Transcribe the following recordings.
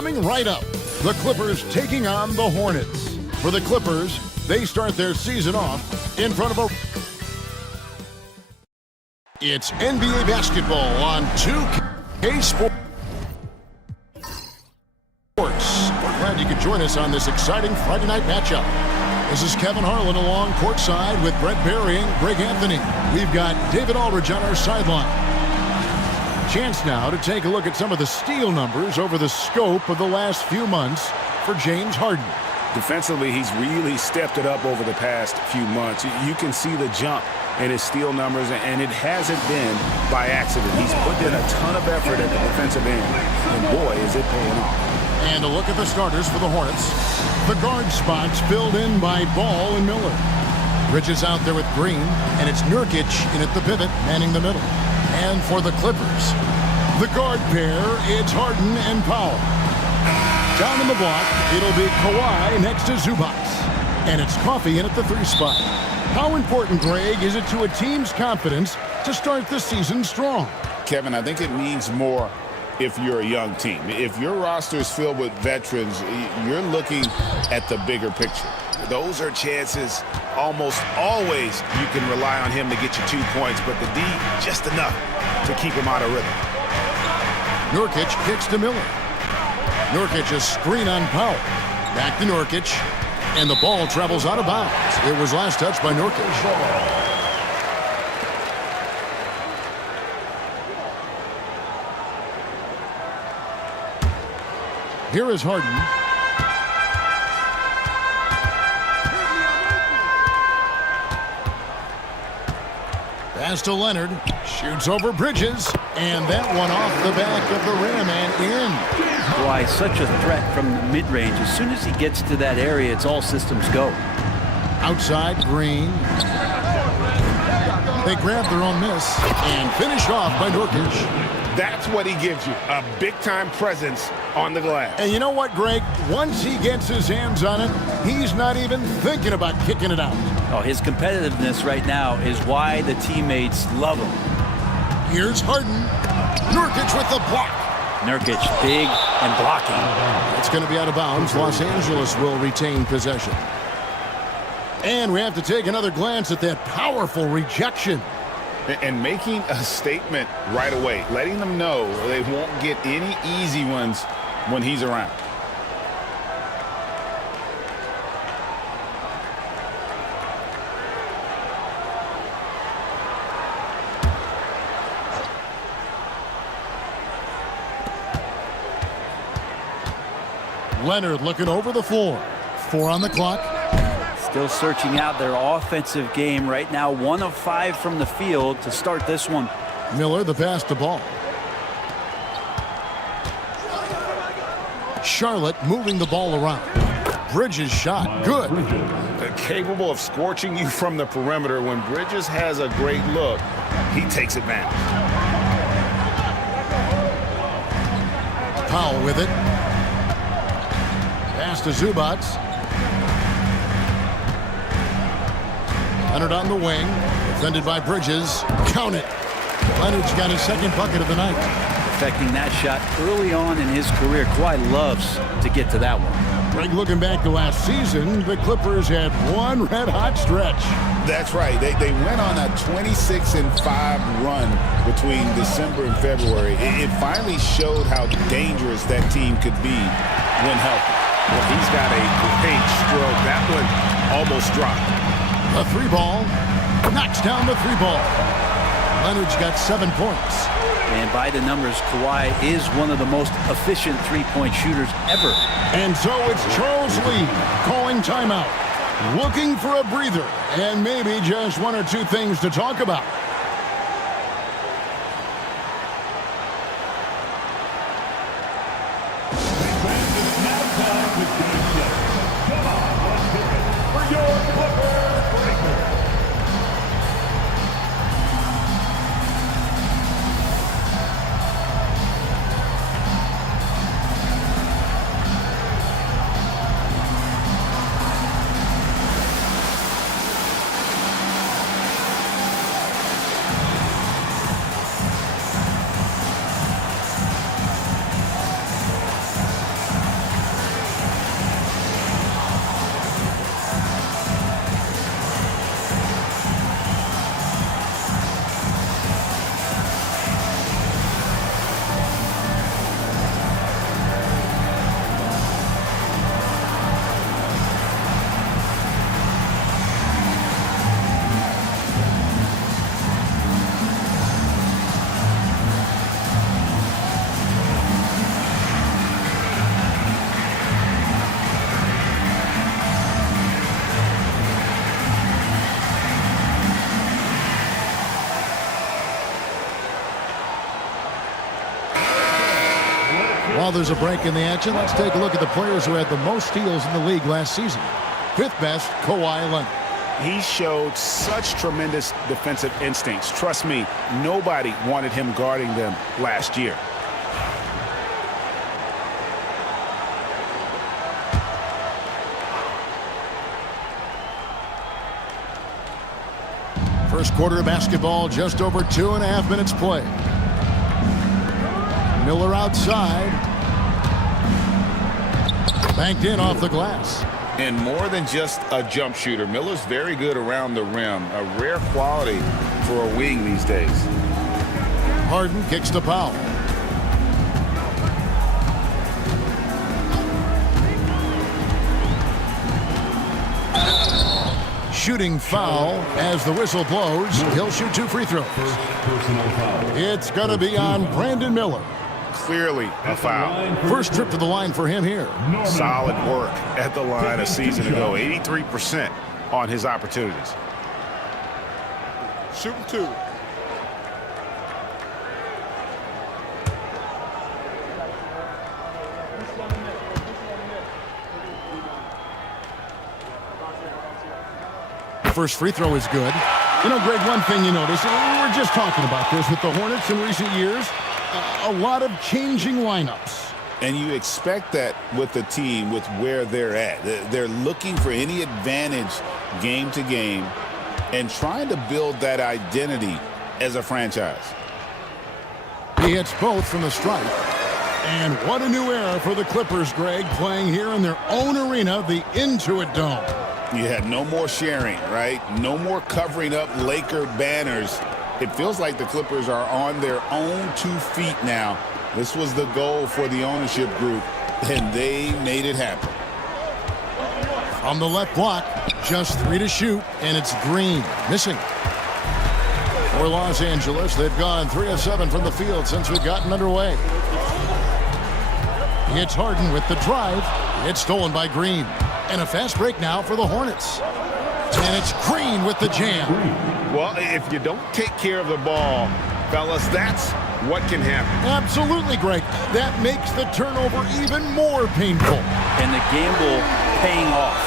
Coming right up, the Clippers taking on the Hornets. For the Clippers, they start their season off in front of a... It's NBA basketball on 2K Sports. We're glad you could join us on this exciting Friday night matchup. This is Kevin Harlan along courtside with Brett Barry and Greg Anthony. We've got David Aldridge on our sideline. Chance now to take a look at some of the steal numbers over the scope of the last few months for James Harden. Defensively, he's really stepped it up over the past few months. You can see the jump in his steal numbers, and it hasn't been by accident. He's put in a ton of effort at the defensive end, and boy, is it paying off. And a look at the starters for the Hornets. The guard spots filled in by Ball and Miller. Bridges out there with Green, and it's Nurkic in at the pivot, manning the middle. And for the Clippers, the guard pair, it's Harden and Powell. Down in the block, it'll be Kawhi next to Zubac. And it's Coffey in at the 3 spot. How important, Greg, is it to a team's confidence to start the season strong? Kevin, I think it means more if you're a young team. If your roster is filled with veterans, you're looking at the bigger picture. Those are chances almost always you can rely on him to get you 2 points, but the D just enough to keep him out of rhythm. Nurkic kicks to Miller. Nurkic a screen on Powell. Back to Nurkic, and the ball travels out of bounds. It was last touched by Nurkic. Here is Harden. Pass to Leonard. Shoots over Bridges. And that one off the back of the rim and in. Why, such a threat from the mid-range. As soon as he gets to that area, it's all systems go. Outside, Green. They grab their own miss and finish off by Nurkic. That's what he gives you, a big-time presence on the glass. And you know what, Greg? Once he gets his hands on it, he's not even thinking about kicking it out. Oh, his competitiveness right now is why the teammates love him. Here's Harden. Nurkic with the block. Nurkic big and blocking. It's going to be out of bounds. Los Angeles will retain possession. And we have to take another glance at that powerful rejection. And making a statement right away, letting them know they won't get any easy ones when he's around. Leonard looking over the floor. 4 on the clock. Still searching out their offensive game right now. 1 of 5 from the field to start this one. Miller, the pass to Ball. Charlotte moving the ball around. Bridges shot. Good. Capable of scorching you from the perimeter. When Bridges has a great look, he takes advantage. Powell with it. Pass to Zubac. Leonard on the wing. Defended by Bridges. Count it. Leonard's got his second bucket of the night. Affecting that shot early on in his career. Kawhi loves to get to that one. Greg, looking back to last season, the Clippers had one red-hot stretch. That's right. They went on a 26-5 run between December and February. It finally showed how dangerous that team could be when healthy. Well, he's got a great stroke. That one almost dropped. A 3-ball. Knocks down the 3-ball. Leonard's got 7 points. And by the numbers, Kawhi is one of the most efficient three-point shooters ever. And so it's Charles Lee calling timeout. Looking for a breather and maybe just 1 or 2 things to talk about. Well, there's a break in the action. Let's take a look at the players who had the most steals in the league last season. Fifth best, Kawhi Leonard. He showed such tremendous defensive instincts. Trust me, nobody wanted him guarding them last year. First quarter of basketball, just over 2.5 minutes play. Miller outside. Banked in off the glass. And more than just a jump shooter, Miller's very good around the rim. A rare quality for a wing these days. Harden kicks to Powell. Shooting foul as the whistle blows. He'll shoot 2 free throws. It's going to be on Brandon Miller. Clearly a foul. First trip to the line for him here. Solid work at the line a season ago. 83% on his opportunities. Shooting 2. First free throw is good. You know, Greg, one thing you notice, and we were just talking about this with the Hornets in recent years, a lot of changing lineups. And you expect that with the team, with where they're at. They're looking for any advantage game to game and trying to build that identity as a franchise. He hits both from the stripe. And what a new era for the Clippers, Greg, playing here in their own arena, the Intuit Dome. Yeah, no more sharing, right? No more covering up Laker banners. It feels like the Clippers are on their own 2 feet now. This was the goal for the ownership group, and they made it happen. On the left block, just 3 to shoot, and it's Green, missing. For Los Angeles, they've gone 3 of 7 from the field since we've gotten underway. It's Harden with the drive. It's stolen by Green. And a fast break now for the Hornets. And it's Green with the jam. Well, if you don't take care of the ball, fellas, that's what can happen. Absolutely, Greg. That makes the turnover even more painful. And the gamble paying off.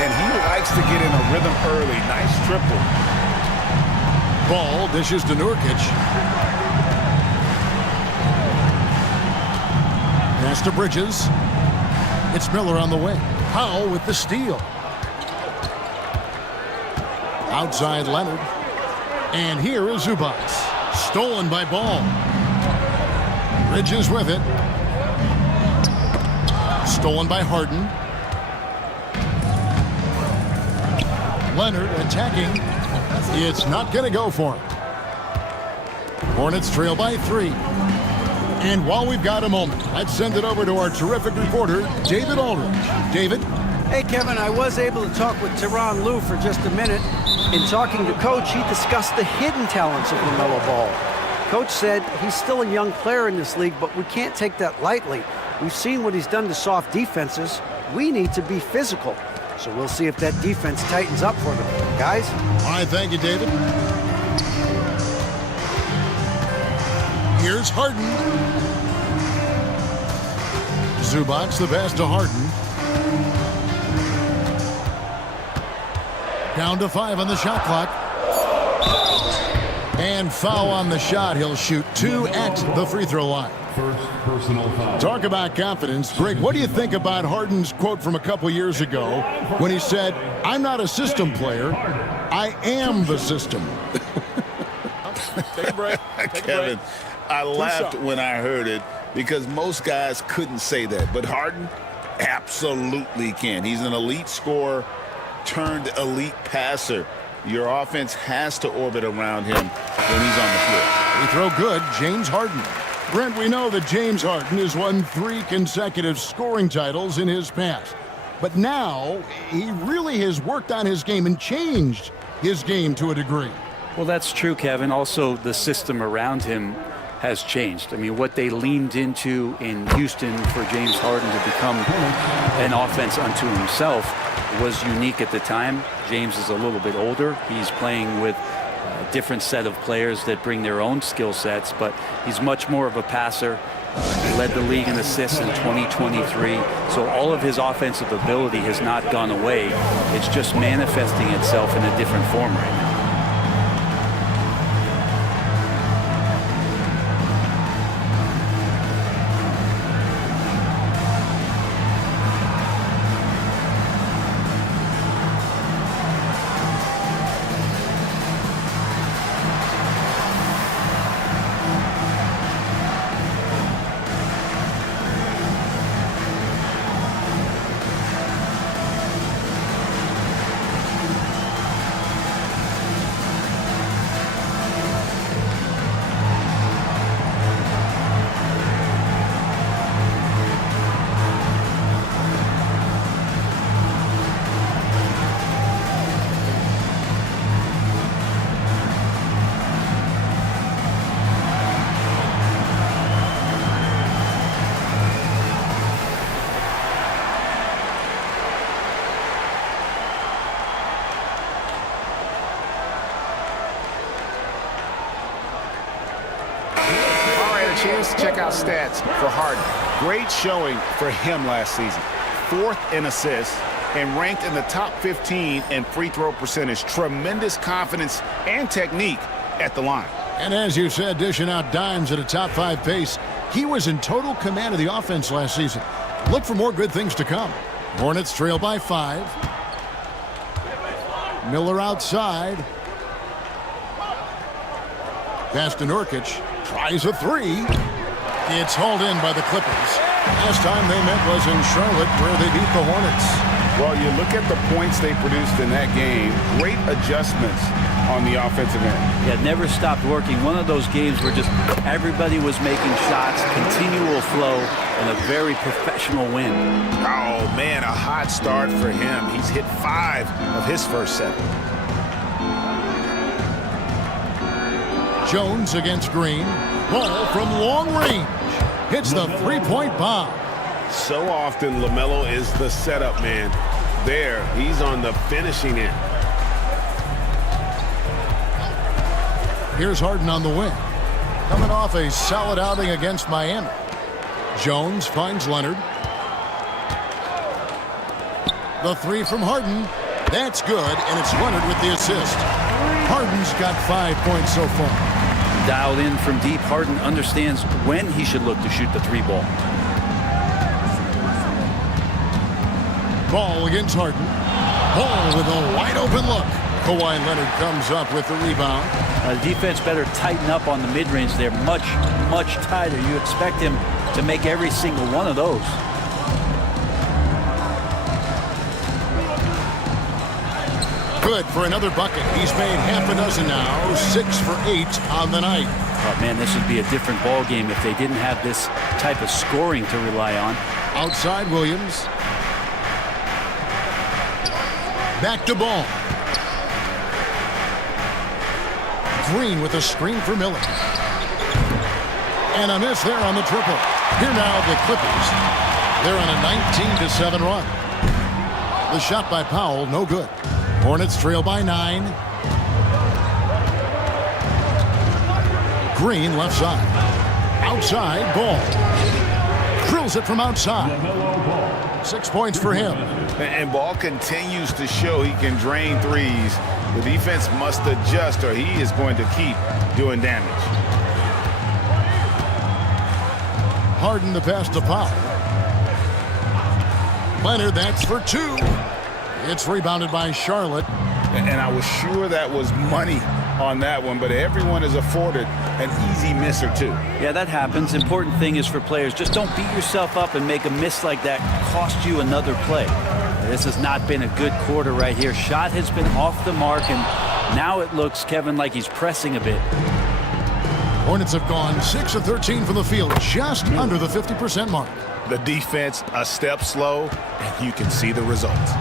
And he likes to get in a rhythm early. Nice triple. Ball dishes to Nurkic. Pass to Bridges. It's Miller on the wing. Powell with the steal. Outside Leonard. And here is Zubac. Stolen by Ball. Bridges with it. Stolen by Harden. Leonard attacking. It's not going to go for him. Hornets trail by 3. And while we've got a moment, let's send it over to our terrific reporter, David Aldridge. David? Hey, Kevin, I was able to talk with Tyronn Lue for just a minute. In talking to Coach, he discussed the hidden talents of Lamelo Ball. Coach said he's still a young player in this league, but we can't take that lightly. We've seen what he's done to soft defenses. We need to be physical. So we'll see if that defense tightens up for them. Guys? All right, thank you, David. Here's Harden. Zubac the pass to Harden. Down to 5 on the shot clock. And foul on the shot. He'll shoot 2 at the free throw line. First personal foul. Talk about confidence. Greg, what do you think about Harden's quote from a couple years ago when he said, "I'm not a system player, I am the system"? Take a break. Kevin, I laughed when I heard it because most guys couldn't say that. But Harden absolutely can. He's an elite scorer turned elite passer. Your offense has to orbit around him when he's on the floor. Free throw good, James Harden. Brent, we know that James Harden has won 3 consecutive scoring titles in his past. But now, he really has worked on his game and changed his game to a degree. Well, that's true, Kevin. Also, the system around him has changed. I mean, what they leaned into in Houston for James Harden to become an offense unto himself was unique at the time. James is a little bit older. He's playing with a different set of players that bring their own skill sets, but he's much more of a passer. led the league in assists in 2023. So all of his offensive ability has not gone away. It's just manifesting itself in a different form right now. Chance to check out stats for Harden. Great showing for him last season. 4th in assists and ranked in the top 15 in free throw percentage. Tremendous confidence and technique at the line. And as you said, dishing out dimes at a top 5 pace, he was in total command of the offense last season. Look for more good things to come. Hornets trail by 5. Miller outside. Pass to Nurkic. Tries a 3. It's hauled in by the Clippers. Last time they met was in Charlotte, where they beat the Hornets. Well, you look at the points they produced in that game. Great adjustments on the offensive end. Yeah, never stopped working. One of those games where just everybody was making shots, continual flow, and a very professional win. Oh, man, a hot start for him. He's hit 5 of his first 7. Jones against Green. Ball from long range. Hits the three-point bomb. So often, Lamelo is the setup man. There, he's on the finishing end. Here's Harden on the wing. Coming off a solid outing against Miami. Jones finds Leonard. The 3 from Harden. That's good, and it's Leonard with the assist. Harden's got 5 points so far. Dialed in from deep, Harden understands when he should look to shoot the 3 ball. Ball against Harden. Ball with a wide-open look. Kawhi Leonard comes up with the rebound. The defense better tighten up on the mid-range. They're much, much tighter. You expect him to make every single one of those. Good for another bucket. He's made half a dozen now. 6 for 8 on the night. Oh, man, this would be a different ball game if they didn't have this type of scoring to rely on. Outside Williams. Back to Ball. Green with a screen for Miller. And a miss there on the triple. Here now the Clippers. They're on a 19-7 run. The shot by Powell, no good. Hornets trail by 9. Green left side. Outside, Ball. Drills it from outside. 6 points for him. And Ball continues to show he can drain threes. The defense must adjust or he is going to keep doing damage. Harden the pass to Powell. Leonard, that's for 2. It's rebounded by Charlotte. And I was sure that was money on that one, but everyone is afforded an easy miss or 2. Yeah, that happens. Important thing is for players, just don't beat yourself up and make a miss like that cost you another play. This has not been a good quarter right here. Shot has been off the mark, and now it looks, Kevin, like he's pressing a bit. Hornets have gone 6 of 13 from the field, just under the 50% mark. The defense a step slow, and you can see the results.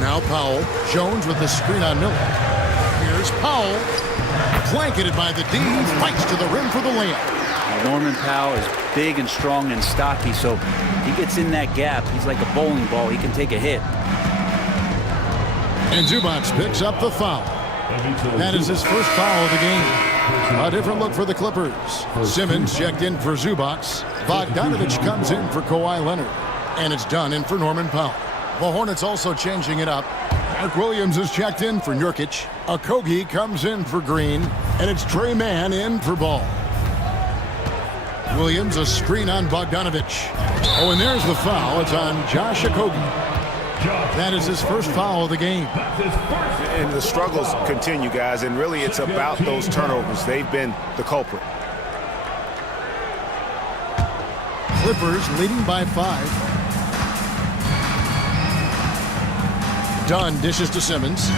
Now Powell. Jones with the screen on Miller. Here's Powell. Blanketed by the D. Fights to the rim for the layup. Norman Powell is big and strong and stocky, so he gets in that gap. He's like a bowling ball. He can take a hit. And Zubac picks up the foul. That is his first foul of the game. A different look for the Clippers. Simmons checked in for Zubac. Bogdanovich comes in for Kawhi Leonard. And it's done in for Norman Powell. The Hornets also changing it up. Mark Williams is checked in for Nurkic. Okogie comes in for Green. And it's Trey Mann in for Ball. Williams, a screen on Bogdanovich. Oh, and there's the foul. It's on Josh Okogie. That is his first foul of the game. And the struggles continue, guys, and really it's about those turnovers. They've been the culprit. Clippers leading by 5. Dunn dishes to Simmons.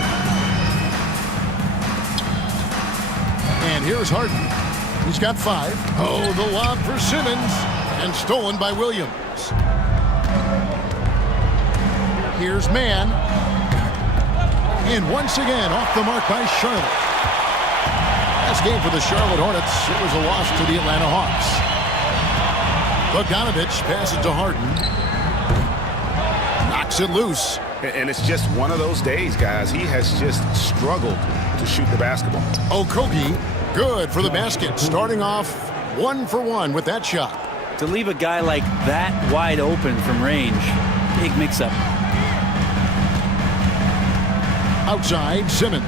And here's Harden. He's got 5. Oh, the lob for Simmons. And stolen by Williams. Here's Mann. And once again, off the mark by Charlotte. Last game for the Charlotte Hornets. It was a loss to the Atlanta Hawks. Bogdanovich passes to Harden. Knocks it loose. And it's just one of those days, guys. He has just struggled to shoot the basketball. Okogie, good for the basket. Starting off 1 for 1 with that shot. To leave a guy like that wide open from range, big mix-up. Outside, Simmons.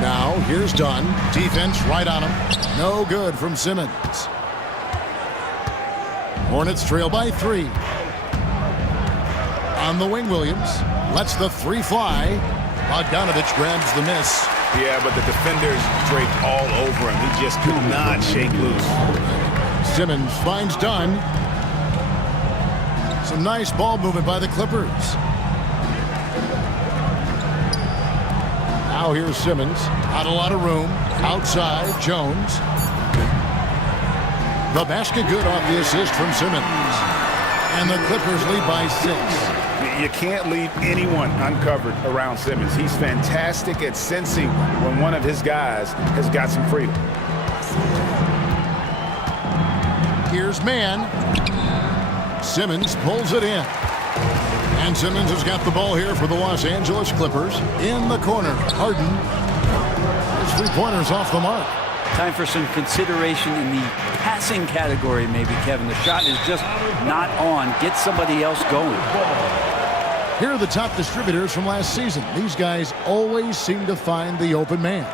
Now, here's Dunn. Defense right on him. No good from Simmons. Hornets trail by 3. On the wing, Williams. Lets the 3 fly. Bogdanovich grabs the miss. Yeah, but the defenders draped all over him. He just could not shake loose. Simmons finds Dunn. Some nice ball movement by the Clippers. Now here's Simmons. Not a lot of room. Outside, Jones. The basket good off the assist from Simmons. And the Clippers lead by 6. You can't leave anyone uncovered around Simmons. He's fantastic at sensing when one of his guys has got some freedom. Here's Mann. Simmons pulls it in. And Simmons has got the ball here for the Los Angeles Clippers. In the corner, Harden. His 3-pointer's off the mark. Time for some consideration in the passing category, maybe, Kevin. The shot is just not on. Get somebody else going. Here are the top distributors from last season. These guys always seem to find the open man.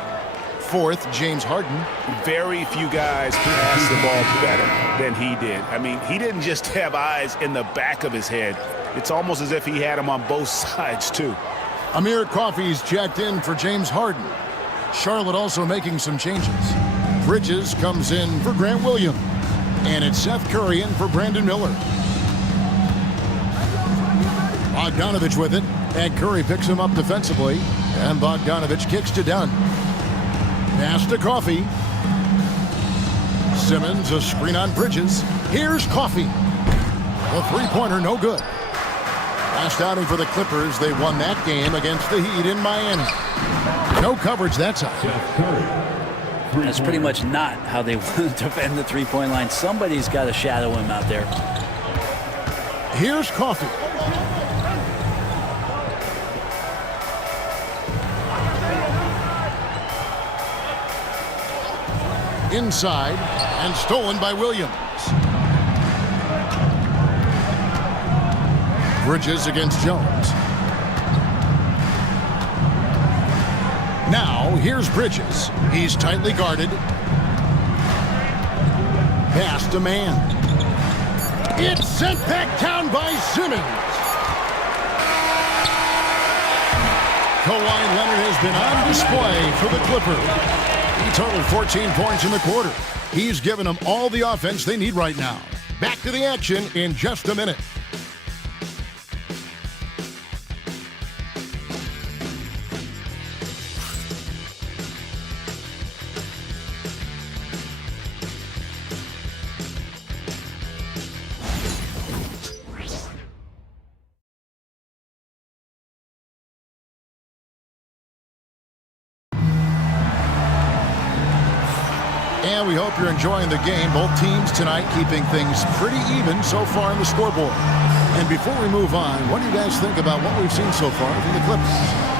4th, James Harden. Very few guys pass the ball better than he did. I mean, he didn't just have eyes in the back of his head. It's almost as if he had them on both sides, too. Amir Coffey's checked in for James Harden. Charlotte also making some changes. Bridges comes in for Grant Williams. And it's Seth Curry in for Brandon Miller. Bogdanovich with it. And Curry picks him up defensively. And Bogdanovich kicks to Dunn. Pass to Coffey. Simmons, a screen on Bridges. Here's Coffey. The 3-pointer, no good. Last outing for the Clippers, they won that game against the Heat in Miami. No coverage that time. That's pretty much not how they want to defend the 3-point line. Somebody's got to shadow him out there. Here's Coffey. Inside, and stolen by Williams. Bridges against Jones. Now, here's Bridges. He's tightly guarded. Pass to Mann. It's sent back down by Simmons. Kawhi Leonard has been on display for the Clippers. He totaled 14 points in the quarter. He's given them all the offense they need right now. Back to the action in just a minute. And we hope you're enjoying the game. Both teams tonight keeping things pretty even so far in the scoreboard. And before we move on, what do you guys think about what we've seen so far from the Clippers?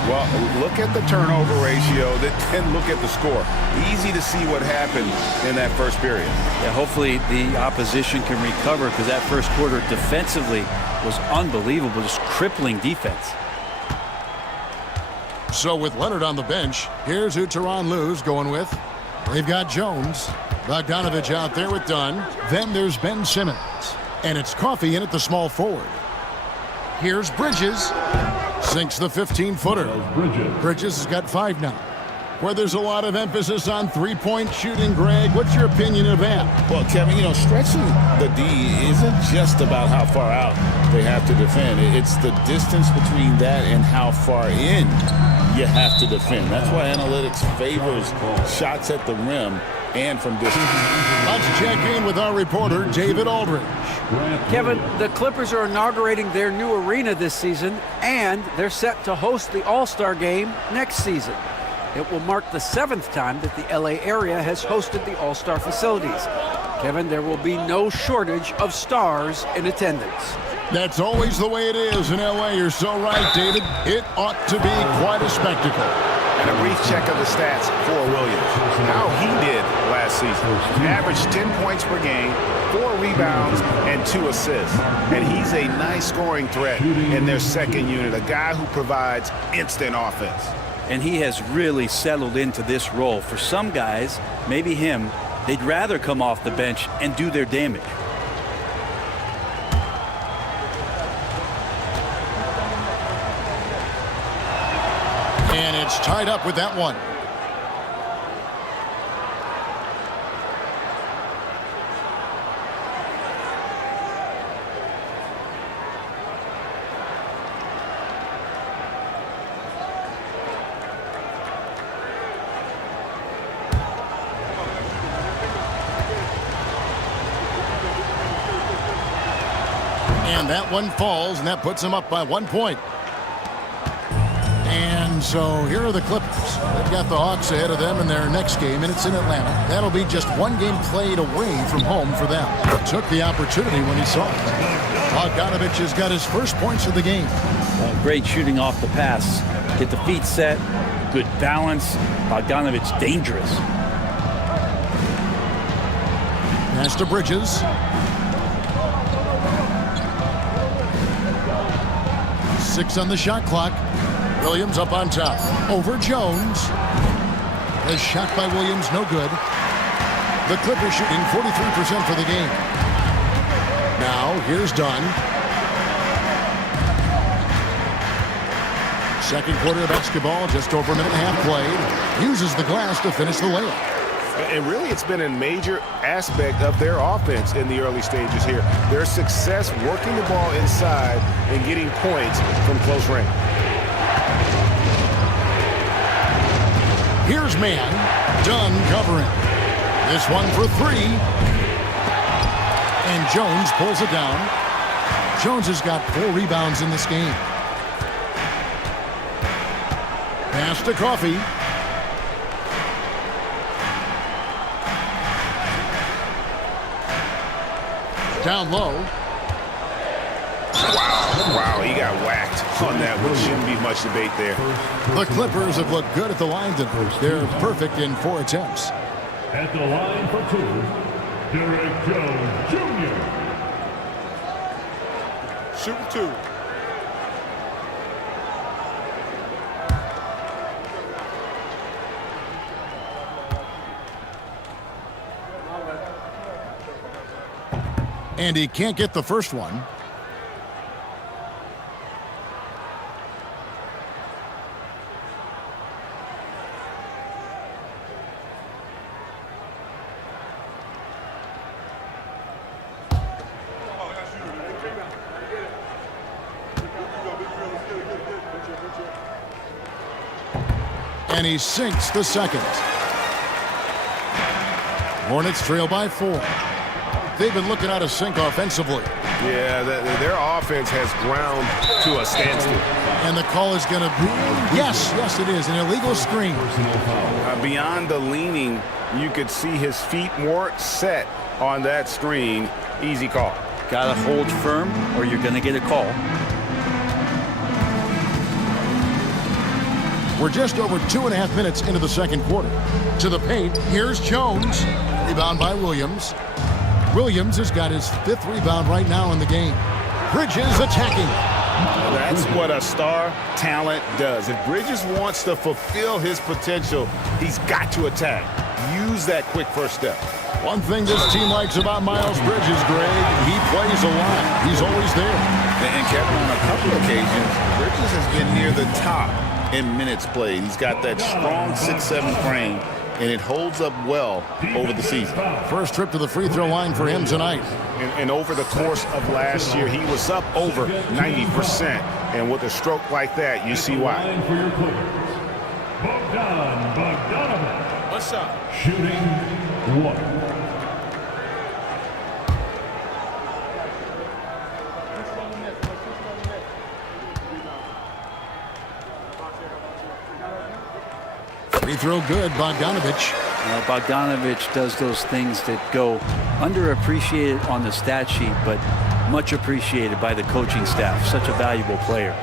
Well, look at the turnover ratio, then look at the score. Easy to see what happened in that first period. Yeah, hopefully the opposition can recover, because that first quarter defensively was unbelievable, just crippling defense. So with Leonard on the bench, here's who Tyronn Lue's going with. They've got Jones. Bogdanovich out there with Dunn. Then there's Ben Simmons. And it's Coffey in at the small forward. Here's Bridges. Sinks the 15-footer. Bridges has got 5 now. Where there's a lot of emphasis on three-point shooting, Greg, what's your opinion of that? Well, Kevin, stretching the D isn't just about how far out they have to defend. It's the distance between that and how far in you have to defend. That's why analytics favors shots at the rim and from distance. Let's check in with our reporter, David Aldridge. Kevin, the Clippers are inaugurating their new arena this season, and they're set to host the All-Star Game next season. It will mark the 7th time that the LA area has hosted the All-Star facilities. Kevin, there will be no shortage of stars in attendance. That's always the way it is in LA. You're so right, David. It ought to be quite a spectacle. And a brief check of the stats for Williams. How he did last season. He averaged 10 points per game, 4 rebounds, and 2 assists. And he's a nice scoring threat in their second unit, a guy who provides instant offense. And he has really settled into this role. For some guys, maybe him, they'd rather come off the bench and do their damage. And it's tied up with that one. And that one falls, and that puts them up by 1 point. And so here are the Clippers. They've got the Hawks ahead of them in their next game, and it's in Atlanta. That'll be just 1 game played away from home for them. Took the opportunity when he saw it. Bogdanovich has got his first points of the game. Great shooting off the pass. Get the feet set. Good balance. Bogdanovich dangerous. Pass to Bridges. 6 on the shot clock. Williams up on top. Over Jones. A shot by Williams, no good. The Clippers shooting 43% for the game. Now, here's Dunn. Second quarter of basketball, just over a minute and a half played. Uses the glass to finish the layup. And really, it's been a major aspect of their offense in the early stages here. Their success working the ball inside and getting points from close range. Here's man. Dunn covering. This one for 3. And Jones pulls it down. Jones has got 4 rebounds in this game. Pass to Coffey. Down low. Wow, he got whacked on that one. Shouldn't be much debate there. The Clippers have looked good at the line tonight. They're perfect in 4 attempts. At the line for 2, Derek Jones Jr. Shoot 2. And he can't get the first one. And he sinks the second. Hornets trail by 4. They've been looking out of sync offensively. Yeah, their offense has ground to a standstill. And the call is going to be, yes, it is, an illegal screen. Beyond the leaning, you could see his feet more set on that screen. Easy call. Got to hold firm or you're going to get a call. We're just over 2.5 minutes into the second quarter. To the paint, here's Jones. Rebound by Williams. Williams has got his 5th rebound right now in the game. Bridges attacking. That's what a star talent does. If Bridges wants to fulfill his potential, he's got to attack. Use that quick first step. One thing this team likes about Miles Bridges, Greg, he plays a lot. He's always there. And Kevin, on a couple occasions, Bridges has been near the top in minutes played. He's got that strong 6'7" frame, and it holds up well over the season. First trip to the free throw line for him tonight. And over the course of last year, he was up over 90%. And with a stroke like that, you see why. Line for your Clippers. Bogdanović. What's up? Shooting 1. Free throw good, Bogdanović. Bogdanović does those things that go underappreciated on the stat sheet, but much appreciated by the coaching staff. Such a valuable player.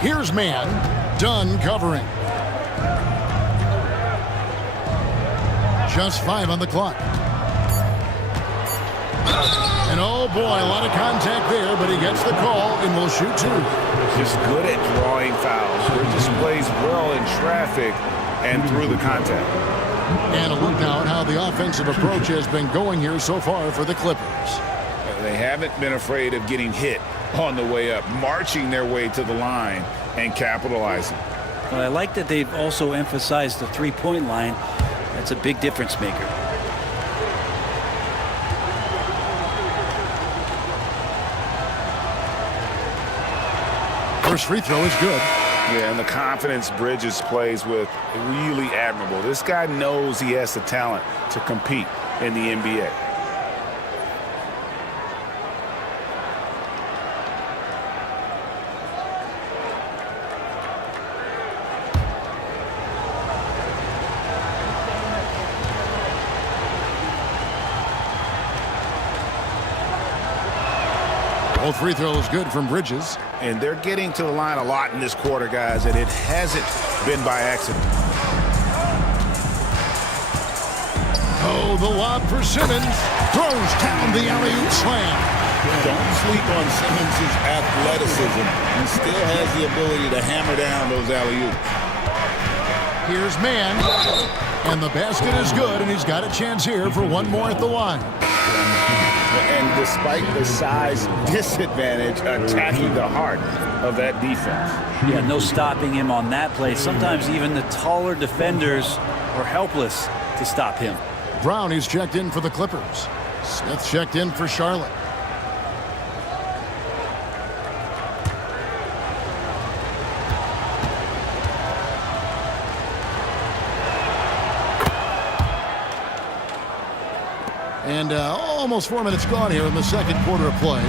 Here's man. Dunn covering. Just 5 on the clock. And oh boy, a lot of contact there, but he gets the call and will shoot 2. Just good at drawing fouls. Bridges plays well in traffic and through the contact. And a look now at how the offensive approach has been going here so far for the Clippers. They haven't been afraid of getting hit on the way up, marching their way to the line and capitalizing. Well, I like that they've also emphasized the three-point line. That's a big difference maker. First free throw is good. Yeah, and the confidence Bridges plays with, really admirable. This guy knows he has the talent to compete in the NBA. Both free throws good from Bridges. And they're getting to the line a lot in this quarter, guys, and it hasn't been by accident. Oh, the lob for Simmons. Throws down the alley-oop slam. Don't sleep on Simmons' athleticism. He still has the ability to hammer down those alley-oops. Here's man. And the basket is good, and he's got a chance here for one more at the line. And despite the size disadvantage, attacking the heart of that defense. Yeah, no stopping him on that play. Sometimes even the taller defenders are helpless to stop him. Brown is checked in for the Clippers. Smith checked in for Charlotte. And almost 4 minutes gone here in the second quarter of play.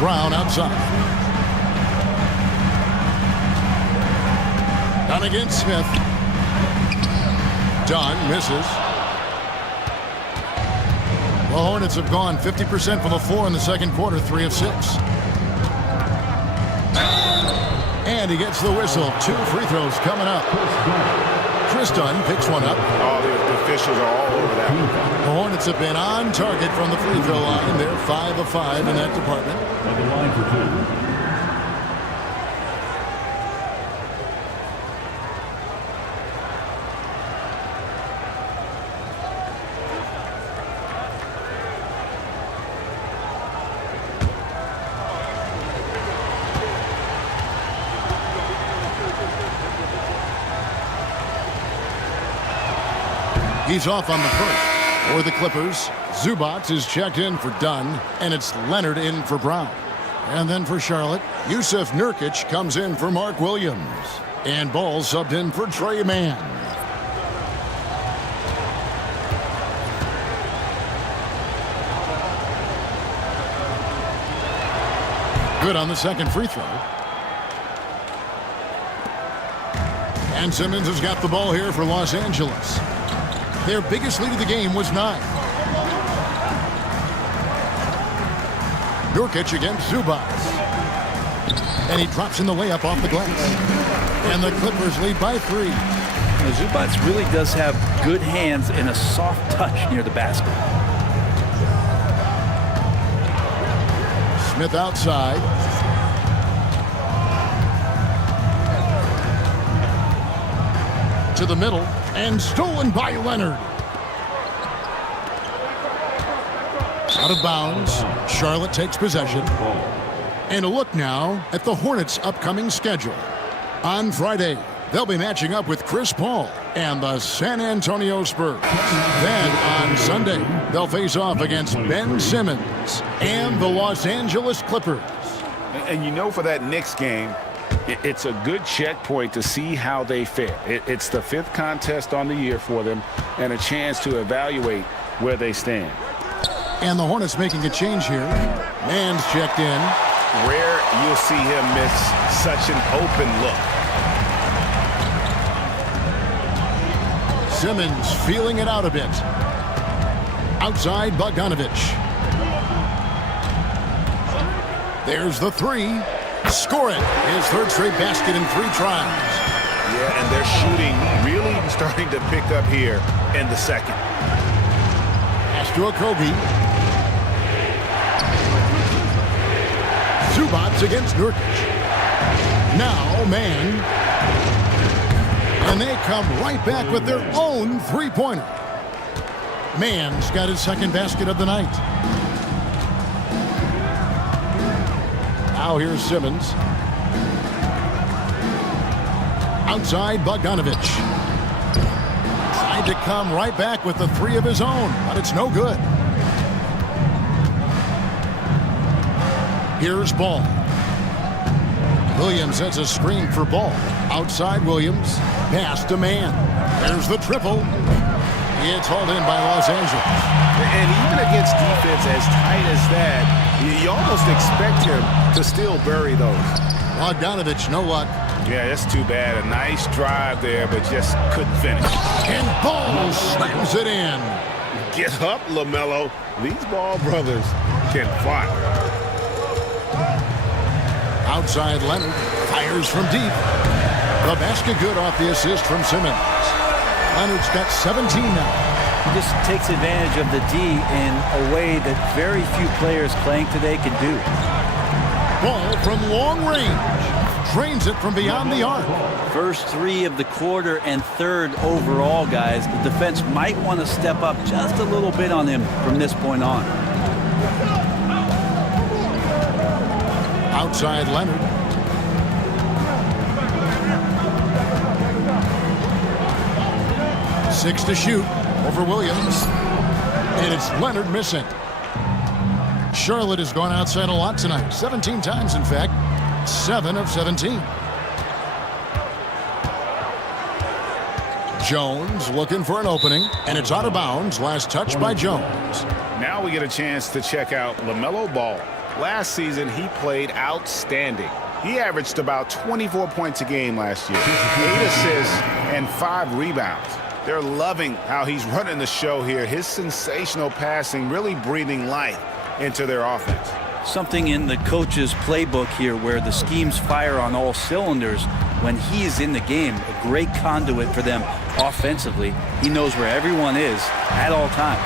Brown outside. Down against Smith. Dunn misses. The Hornets have gone 50% from the floor in the second quarter, 3 of 6. And he gets the whistle. 2 free throws coming up. Chris Dunn picks one up. Oh, the officials are all over that. The Hornets have been on target from the free throw line. They're 5 of 5 in that department. On the line for 2. He's off on the first. For the Clippers, Zubac is checked in for Dunn, and it's Leonard in for Brown. And then for Charlotte, Yusuf Nurkic comes in for Mark Williams. And Ball subbed in for Trey Mann. Good on the second free throw. And Simmons has got the ball here for Los Angeles. Their biggest lead of the game was 9. Nurkic against Zubac. And he drops in the layup off the glass. And the Clippers lead by 3. Now, Zubac really does have good hands and a soft touch near the basket. Smith outside. To the middle, and stolen by Leonard. Out of bounds. Charlotte takes possession. And a look now at the Hornets' upcoming schedule. On Friday, they'll be matching up with Chris Paul and the San Antonio Spurs. Then on Sunday, they'll face off against Ben Simmons and the Los Angeles Clippers. And you know, for that Knicks game, it's a good checkpoint to see how they fare. It's the 5th contest on the year for them and a chance to evaluate where they stand. And the Hornets making a change here. Mann's checked in. Rare you'll see him miss such an open look. Simmons feeling it out a bit. Outside Bogdanovich. There's the 3. Score it. His 3rd straight basket in 3 tries. Yeah, and their shooting really starting to pick up here in the second. Pass to Okogie. Zubac against Nurkic. Now Mann. And they come right back with their own 3-pointer. Mann's got his 2nd basket of the night. Now here's Simmons. Outside Bogdanovich. Tried to come right back with the 3 of his own, but it's no good. Here's Ball. Williams sets a screen for Ball. Outside Williams. Pass to Mann. There's the triple. It's hauled in by Los Angeles. And even against defense as tight as that, you almost expect him to still bury those. Bogdanovich, no luck. Yeah, that's too bad. A nice drive there, but just couldn't finish. And Ball slams it in. Get up, Lamelo. These Ball brothers can fire. Outside Leonard. Fires from deep. The basket good off the assist from Simmons. Leonard's got 17 now. He just takes advantage of the D in a way that very few players playing today can do. Ball from long range. Drains it from beyond the arc. First 3 of the quarter and 3rd overall, guys. The defense might want to step up just a little bit on him from this point on. Outside Leonard. Six to shoot over Williams. And it's Leonard missing. Charlotte has gone outside a lot tonight. 17 times, in fact. 7 of 17. Jones looking for an opening. And it's out of bounds. Last touch by Jones. Now we get a chance to check out Lamelo Ball. Last season, he played outstanding. He averaged about 24 points a game last year, 8 assists and 5 rebounds. They're loving how he's running the show here. His sensational passing really breathing life into their offense. Something in the coach's playbook here where the schemes fire on all cylinders. When he's in the game, a great conduit for them offensively. He knows where everyone is at all times.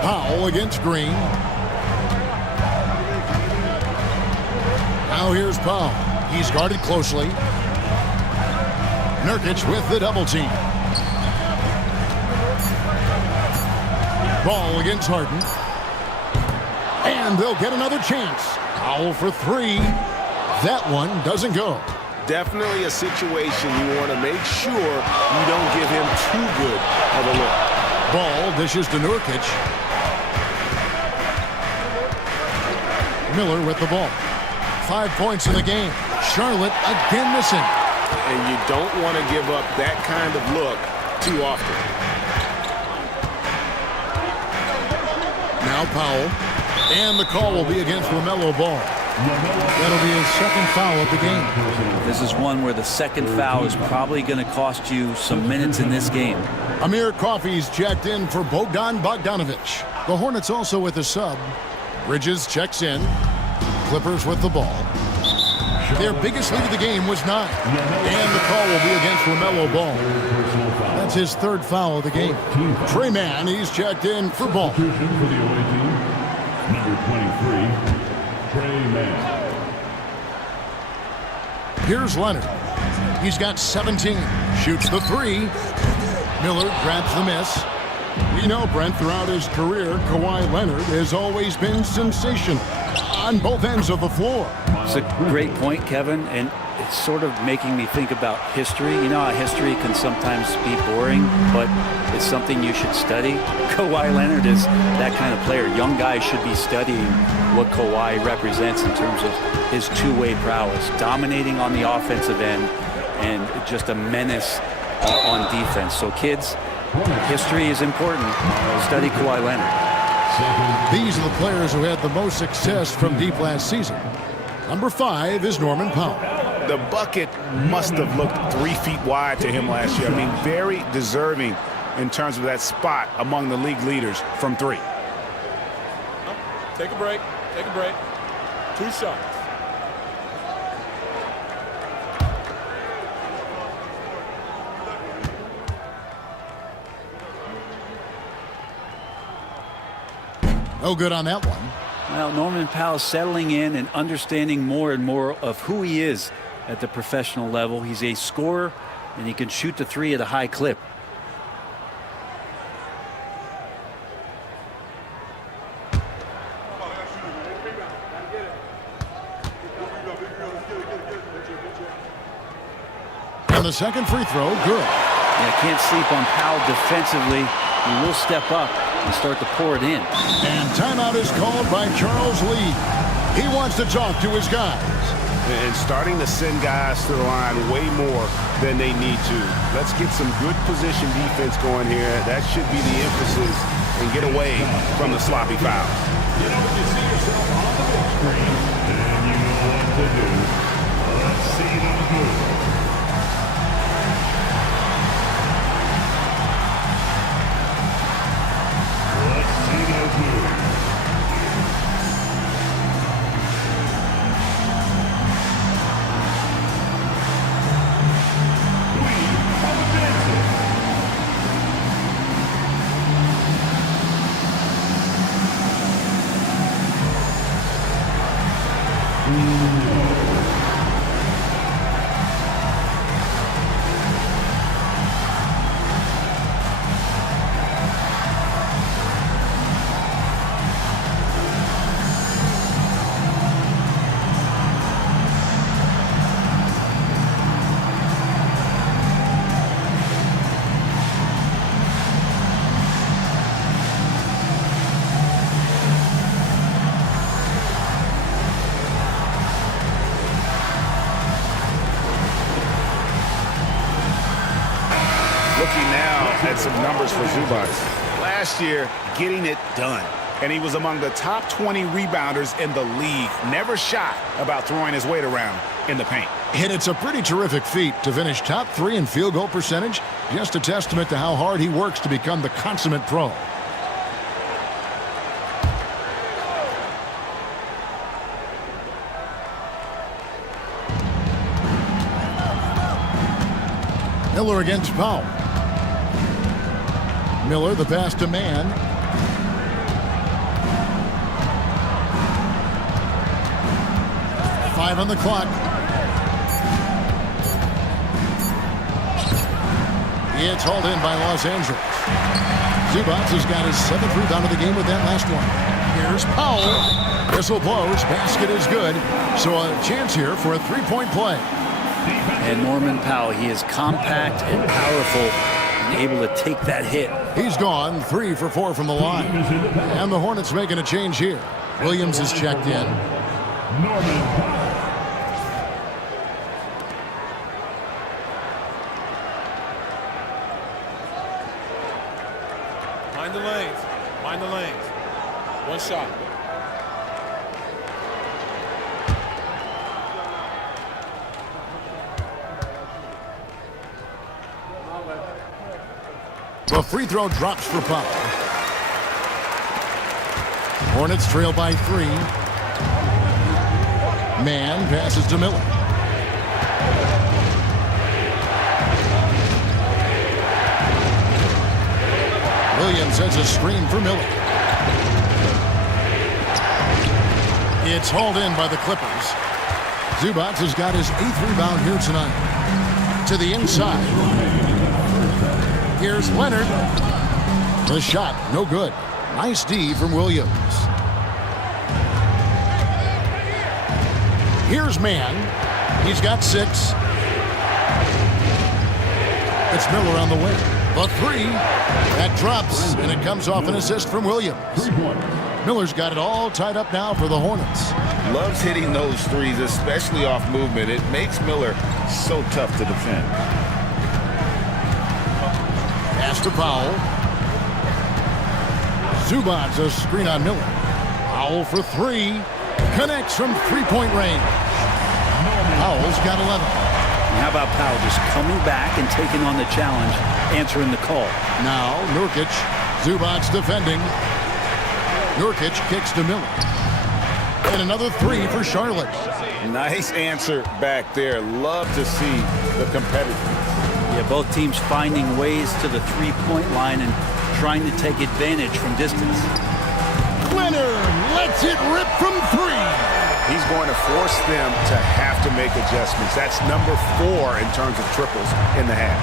Powell against Green. Now here's Powell. He's guarded closely. Nurkic with the double team. Ball against Harden. And they'll get another chance. Powell for 3. That one doesn't go. Definitely a situation you want to make sure you don't give him too good of a look. Ball dishes to Nurkic. Miller with the ball. 5 points in the game. Charlotte again missing. And you don't want to give up that kind of look too often. Now Powell. And the call will be against Lamelo Ball. That'll be his 2nd foul of the game. This is one where the 2nd foul is probably going to cost you some minutes in this game. Amir Coffey's checked in for Bogdan Bogdanovich. The Hornets also with a sub. Bridges checks in. Clippers with the ball. Their biggest lead of the game was 9. And the call will be against Lamelo Ball. That's his 3rd foul of the game. Trey Mann, he's checked in for Ball. For the away team, number 23, Trey Mann. Here's Leonard. He's got 17. Shoots the 3. Miller grabs the miss. We know, Brent, throughout his career, Kawhi Leonard has always been sensational on both ends of the floor. It's a great point, Kevin, and it's sort of making me think about history. You know how history can sometimes be boring, but it's something you should study. Kawhi Leonard is that kind of player. Young guys should be studying what Kawhi represents in terms of his two-way prowess, dominating on the offensive end, and just a menace on defense. So kids, history is important. Study Kawhi Leonard. These are the players who had the most success from deep last season. Number 5 is Norman Powell. The bucket must have looked 3 feet wide to him last year. I mean, very deserving in terms of that spot among the league leaders from 3. Take a break. Take a break. 2 shots. No good on that one. Well, Norman Powell settling in and understanding more and more of who he is at the professional level. He's a scorer, and he can shoot the 3 at a high clip. And the second free throw, good. Yeah, can't sleep on Powell defensively. He will step up and start to pour it in. And timeout is called by Charles Lee. He wants to talk to his guys. And starting to send guys to the line way more than they need to. Let's get some good position defense going here. That should be the emphasis, and get away from the sloppy fouls. You know, when you see yourself on the big screen, then you know what to do. Let's see them move. Looking now at some numbers for Zubac. Last year, getting it done. And he was among the top 20 rebounders in the league. Never shy about throwing his weight around in the paint. And it's a pretty terrific feat to finish top 3 in field goal percentage. Just a testament to how hard he works to become the consummate pro. Miller against Powell. Miller, the pass to Mann. Five on the clock. It's hauled in by Los Angeles. Zubac has got his 7th rebound of the game with that last one. Here's Powell. Whistle blows. Basket is good. So a chance here for a three-point play. And Norman Powell, he is compact and powerful and able to take that hit. He's gone 3 for 4 from the line. And the Hornets making a change here. Williams is checked in. Norman Powell. Mind the lanes. Mind the lanes. 1 shot. The free throw drops for Powell. Hornets trail by 3. Man passes to Miller. Williams sends a screen for Miller. It's hauled in by the Clippers. Zubac has got his 8th rebound here tonight. To the inside. Here's Leonard. The shot, no good. Nice D from Williams. Here's Man. He's got 6. It's Miller on the wing. The 3. That drops, and it comes off an assist from Williams. Miller's got it all tied up now for the Hornets. Loves hitting those threes, especially off movement. It makes Miller so tough to defend. Pass to Powell. Zubac, a screen on Miller. Powell for 3. Connects from 3-point range. Powell's got 11. And how about Powell just coming back and taking on the challenge, answering the call? Now Nurkic. Zubac defending. Nurkic kicks to Miller. And another 3 for Charlotte. Nice answer back there. Love to see the competitiveness. Yeah, both teams finding ways to the 3-point line and trying to take advantage from distance. Leonard lets it rip from 3. He's going to force them to have to make adjustments. That's number 4 in terms of triples in the half.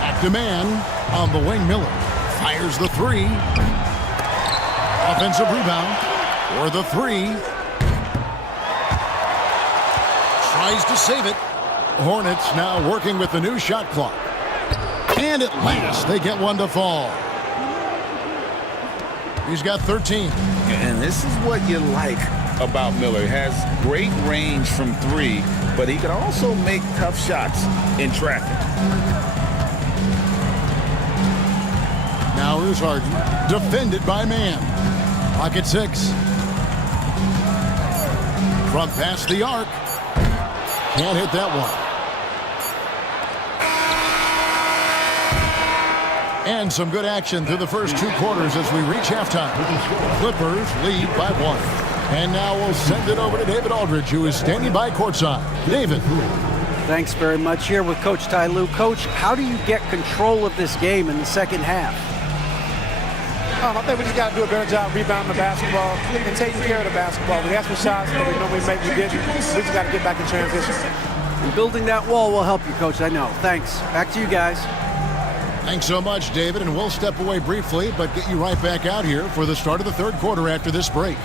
Back to Man. On the wing, Miller fires the 3. Offensive rebound for the 3. Tries to save it. Hornets now working with the new shot clock. And at last, they get one to fall. He's got 13. And this is what you like about Miller. He has great range from 3, but he can also make tough shots in traffic. Now here's Harden, defended by Man. Pocket 6. Front past the arc. Can't hit that one. And some good action through the first 2 quarters as we reach halftime. Clippers lead by 1. And now we'll send it over to David Aldridge, who is standing by courtside. David. Thanks very much. Here with Coach Ty Lue. Coach, how do you get control of this game in the second half? I think we just got to do a better job rebounding the basketball and taking care of the basketball. We had some shots that we normally make, we didn't. We just got to get back in transition. And building that wall will help you, Coach, I know. Thanks. Back to you guys. Thanks so much, David, and we'll step away briefly, but get you right back out here for the start of the third quarter after this break.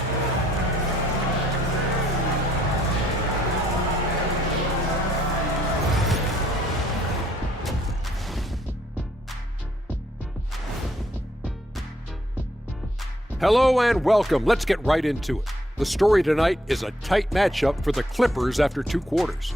Hello and welcome. Let's get right into it. The story tonight is a tight matchup for the Clippers after 2 quarters.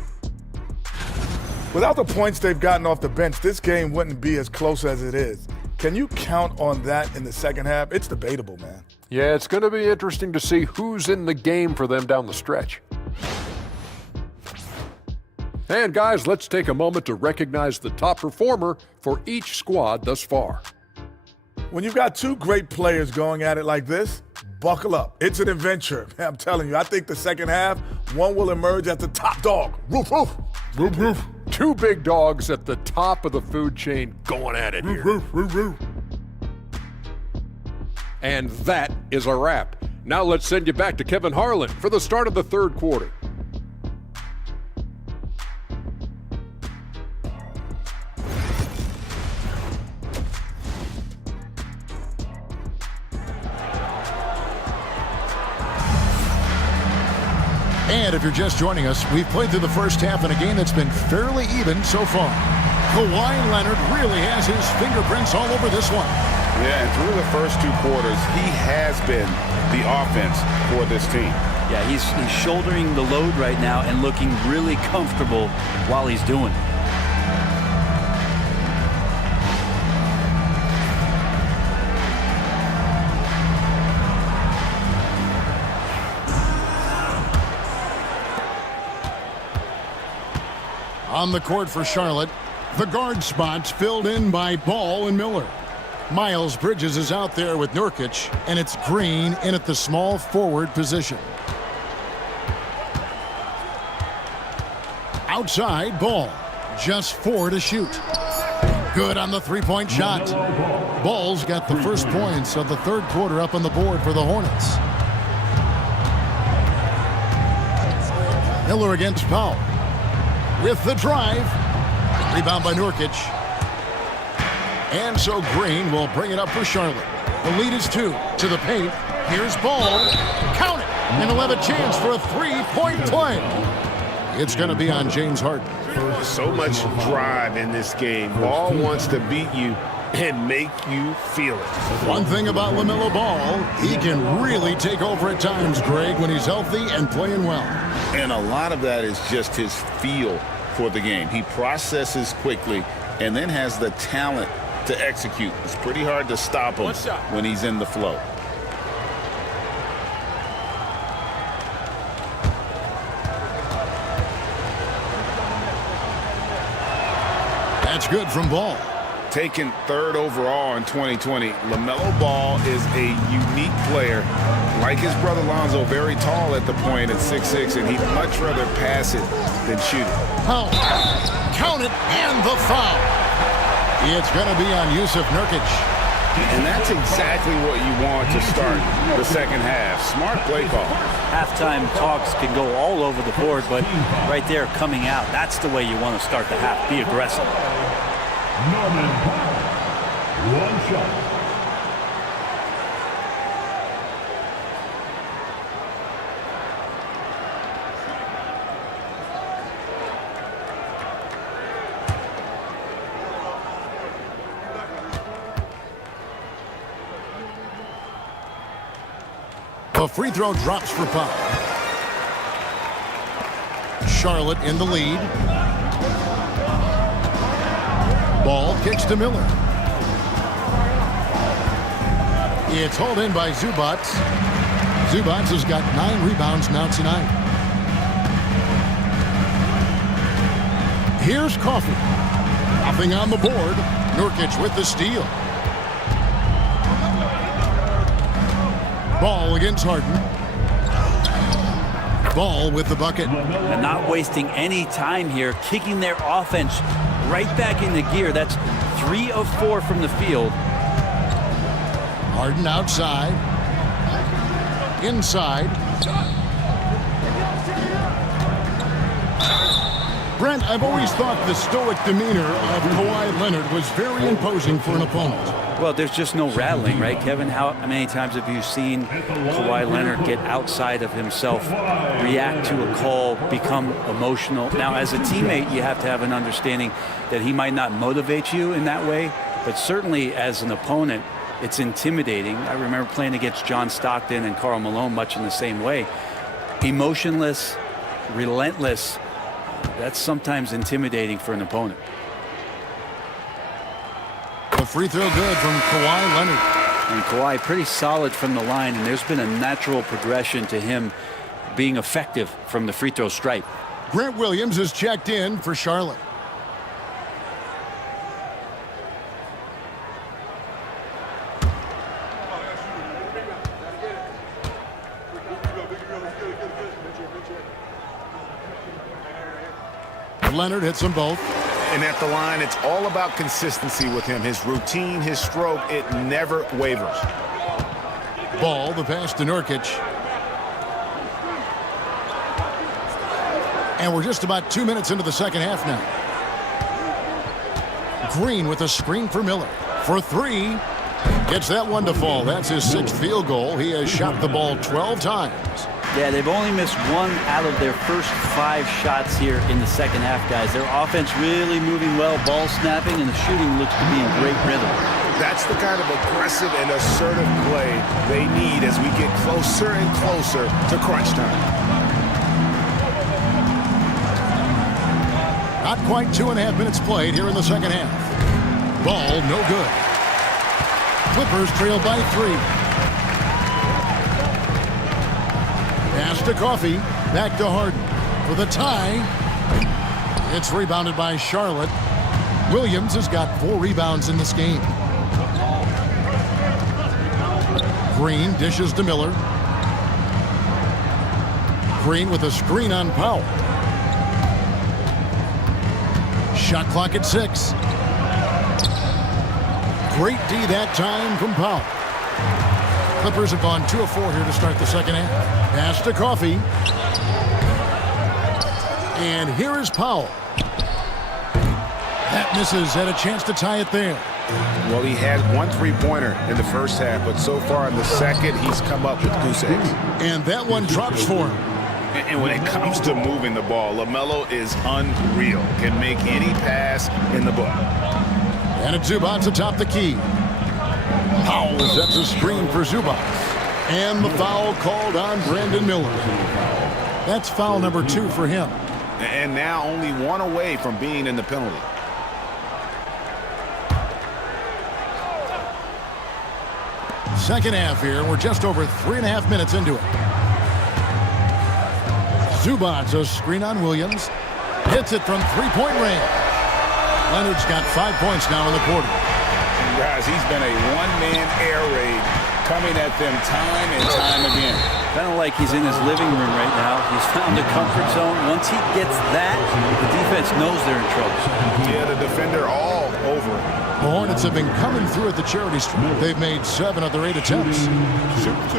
Without the points they've gotten off the bench, this game wouldn't be as close as it is. Can you count on that in the second half? It's debatable, man. Yeah, it's going to be interesting to see who's in the game for them down the stretch. And guys, let's take a moment to recognize the top performer for each squad thus far. When you've got 2 great players going at it like this, buckle up. It's an adventure. I'm telling you, I think the second half, one will emerge as the top dog. Roof, roof. Roof, roof. 2 big dogs at the top of the food chain going at it here. Roof, roof, roof. And that is a wrap. Now let's send you back to Kevin Harlan for the start of the third quarter. And if you're just joining us, we've played through the first half in a game that's been fairly even so far. Kawhi Leonard really has his fingerprints all over this one. Yeah, and through the first 2 quarters, he has been the offense for this team. Yeah, he's shouldering the load right now and looking really comfortable while he's doing it. On the court for Charlotte, the guard spots filled in by Ball and Miller. Miles Bridges is out there with Nurkic, and it's Green in at the small forward position. Outside, Ball. Just 4 to shoot. Good on the three-point shot. Ball's got the first points of the third quarter up on the board for the Hornets. Miller against Powell. With the drive. Rebound by Nurkic. And so Green will bring it up for Charlotte. The lead is 2. To the paint. Here's Ball. Count it. And he'll have a chance for a three-point play. It's going to be on James Harden. So much drive in this game. Ball wants to beat you and make you feel it. One thing about Lamelo Ball, he can really take over at times, Greg, when he's healthy and playing well. And a lot of that is just his feel for the game. He processes quickly and then has the talent to execute. It's pretty hard to stop him when he's in the flow. That's good from Ball. Taken 3rd overall in 2020, Lamelo Ball is a unique player. Like his brother Lonzo, very tall at the point at 6'6", and he'd much rather pass it than shoot it. Powell. Count it, and the foul. It's going to be on Yusuf Nurkic. And that's exactly what you want to start the second half. Smart play call. Halftime talks can go all over the board, but right there coming out, that's the way you want to start the half. Be aggressive. Norman Powell, 1 shot. The free throw drops for Powell. Charlotte in the lead. Ball kicks to Miller. It's hauled in by Zubac. Zubac has got 9 rebounds now tonight. Here's Coffey. Nothing on the board. Nurkic with the steal. Ball against Harden. Ball with the bucket. And not wasting any time here, kicking their offense right back into gear. That's 3 of 4 from the field. Harden outside. Inside. Brent, I've always thought the stoic demeanor of Kawhi Leonard was very imposing for an opponent. Well, there's just no rattling, right, Kevin? How many times have you seen Kawhi Leonard get outside of himself, react to a call, become emotional? Now, as a teammate, you have to have an understanding that he might not motivate you in that way, but certainly as an opponent, it's intimidating. I remember playing against John Stockton and Karl Malone much in the same way. Emotionless, relentless, that's sometimes intimidating for an opponent. A free throw good from Kawhi Leonard. And Kawhi pretty solid from the line, and there's been a natural progression to him being effective from the free throw stripe. Grant Williams is checked in for Charlotte. Leonard hits them both. And at the line, it's all about consistency with him. His routine, his stroke, it never wavers. Ball, the pass to Nurkic. And we're just about 2 minutes into the second half now. Green with a screen for Miller. For 3. Gets that one to fall. That's his 6th field goal. He has shot the ball 12 times. Yeah, they've only missed 1 out of their first 5 shots here in the second half, guys. Their offense really moving well, ball snapping, and the shooting looks to be in great rhythm. That's the kind of aggressive and assertive play they need as we get closer and closer to crunch time. Not quite 2.5 minutes played here in the second half. Ball no good. Clippers trail by 3. Pass to Coffey. Back to Harden. For the tie. It's rebounded by Charlotte. Williams has got 4 rebounds in this game. Green dishes to Miller. Green with a screen on Powell. Shot clock at 6. Great D that time from Powell. Clippers have gone 2 of 4 here to start the second half. Pass to Coffey. And here is Powell. That misses. Had a chance to tie it there. Well, he had 1 3-pointer in the first half, but so far in the second, he's come up with goose eggs. And that one drops for him. And when it comes to moving the ball, Lamelo is unreal. Can make any pass in the book. And it's Zubac atop the key. Powell sets a screen for Zubac. And the foul called on Brandon Miller. That's foul number 2 for him. And now only 1 away from being in the penalty. Second half here. We're just over 3.5 minutes into it. Zubac, a screen on Williams. Hits it from 3-point range. Leonard's got 5 points now in the quarter. And guys, he's been a one-man air raid coming at them time and time again. Kind of like he's in his living room right now. He's found a comfort zone. Once he gets that, the defense knows they're in trouble. Yeah, the defender all over it. The Hornets have been coming through at the charity stripe. They've made 7 of their 8 attempts. Shoot 2.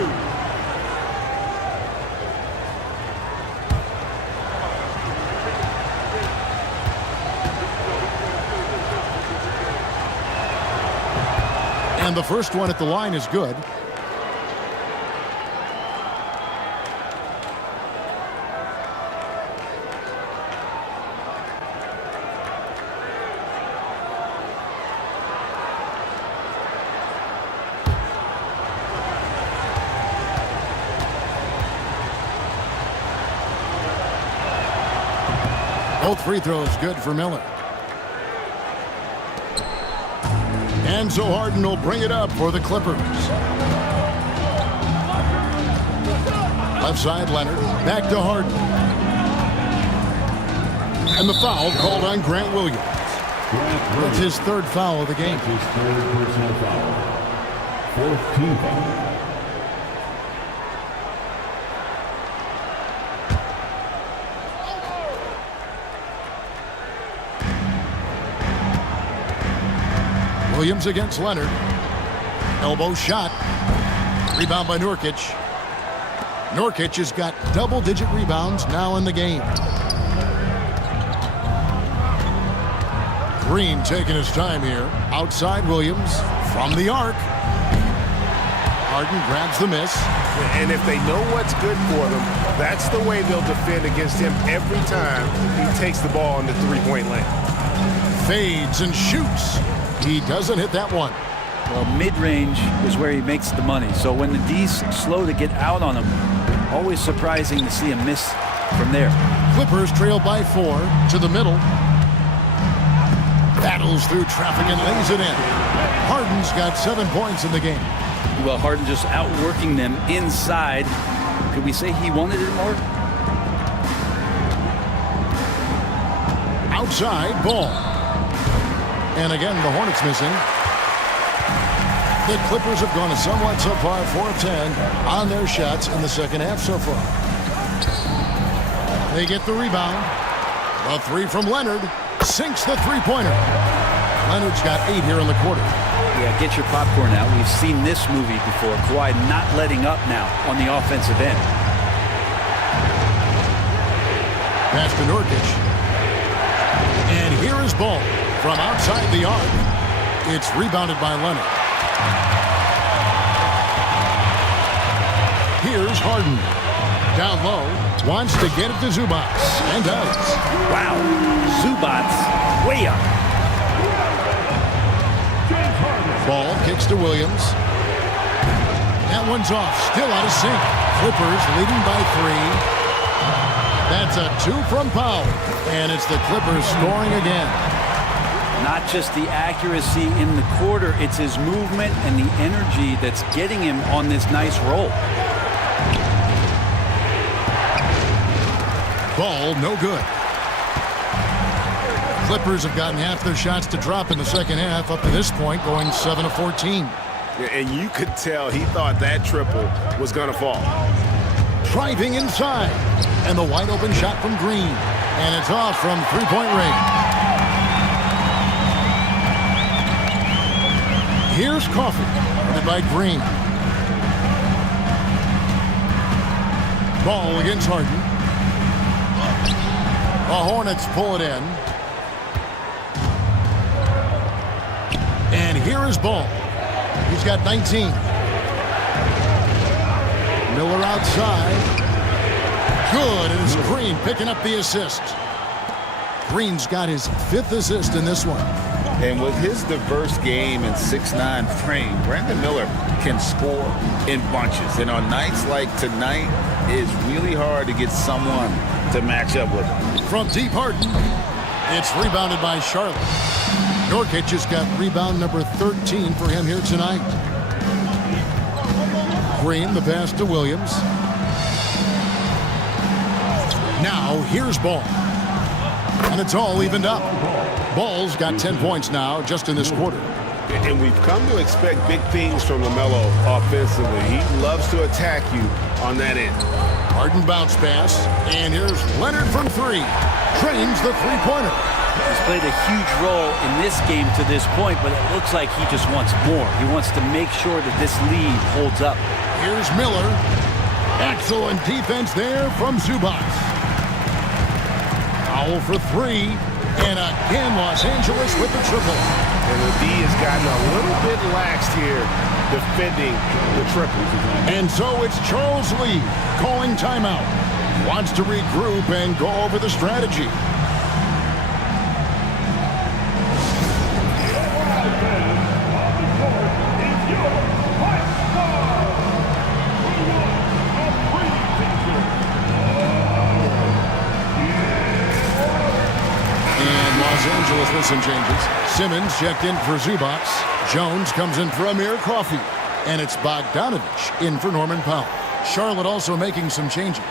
And the first one at the line is good. Both free throws good for Miller. And so Harden will bring it up for the Clippers. Left side, Leonard. Back to Harden. And the foul called on Grant Williams. That's his 3rd foul of the game. His 3rd personal foul. 4th team foul. Williams against Leonard. Elbow shot. Rebound by Nurkic. Nurkic has got double-digit rebounds now in the game. Green taking his time here. Outside Williams from the arc. Harden grabs the miss. And if they know what's good for them, that's the way they'll defend against him every time he takes the ball in the 3-point lane. Fades and shoots. He doesn't hit that one. Well, mid-range is where he makes the money. So when the D's slow to get out on him, always surprising to see him miss from there. Clippers trail by 4 to the middle. Battles through traffic and lays it in. Harden's got 7 points in the game. Well, Harden just outworking them inside. Could we say he wanted it more? Outside, ball. And again, the Hornets missing. The Clippers have gone a somewhat subpar 4 of 10 on their shots in the second half so far. They get the rebound. The 3 from Leonard sinks the 3-pointer. Leonard's got 8 here in the quarter. Yeah, get your popcorn out. We've seen this movie before. Kawhi not letting up now on the offensive end. Pass to Nurkic. And here is ball from outside the arc. It's rebounded by Leonard. Here's Harden. Down low. Wants to get it to Zubac. And does. Wow. Zubac way up. Ball kicks to Williams. That one's off. Still out of sync. Clippers leading by 3. That's a 2 from Powell. And it's the Clippers scoring again. Not just the accuracy in the quarter, it's his movement and the energy that's getting him on this nice roll. Ball no good. Clippers have gotten half their shots to drop in the second half up to this point, going 7 of 14. And you could tell he thought that triple was going to fall. Driving inside. And the wide open shot from Green. And it's off from three-point range. Here's Coffey. Guarded by Green. Ball against Harden. The Hornets pull it in. And here is Ball. He's got 19. Miller outside. Good, and it's Green picking up the assist. Green's got his 5th assist in this one. And with his diverse game and 6'9" frame, Brandon Miller can score in bunches. And on nights like tonight, it's really hard to get someone to match up with him. From deep Harden, it's rebounded by Charlotte. Nurkic has got rebound number 13 for him here tonight. Green, the pass to Williams. Now, here's Ball. And it's all evened up. Ball's got 10 points now just in this quarter. And we've come to expect big things from Lamelo offensively. He loves to attack you on that end. Harden bounce pass. And here's Leonard from 3. Trains the three-pointer. He's played a huge role in this game to this point, but it looks like he just wants more. He wants to make sure that this lead holds up. Here's Miller. Excellent defense there from Zubac. Foul for 3. And again, Los Angeles with the triple. And the D has gotten a little bit laxed here defending the triple. And so it's Charles Lee calling timeout. Wants to regroup and go over the strategy. Los Angeles with some changes. Simmons checked in for Zubac. Jones comes in for Amir Coffey. And it's Bogdanovich in for Norman Powell. Charlotte also making some changes.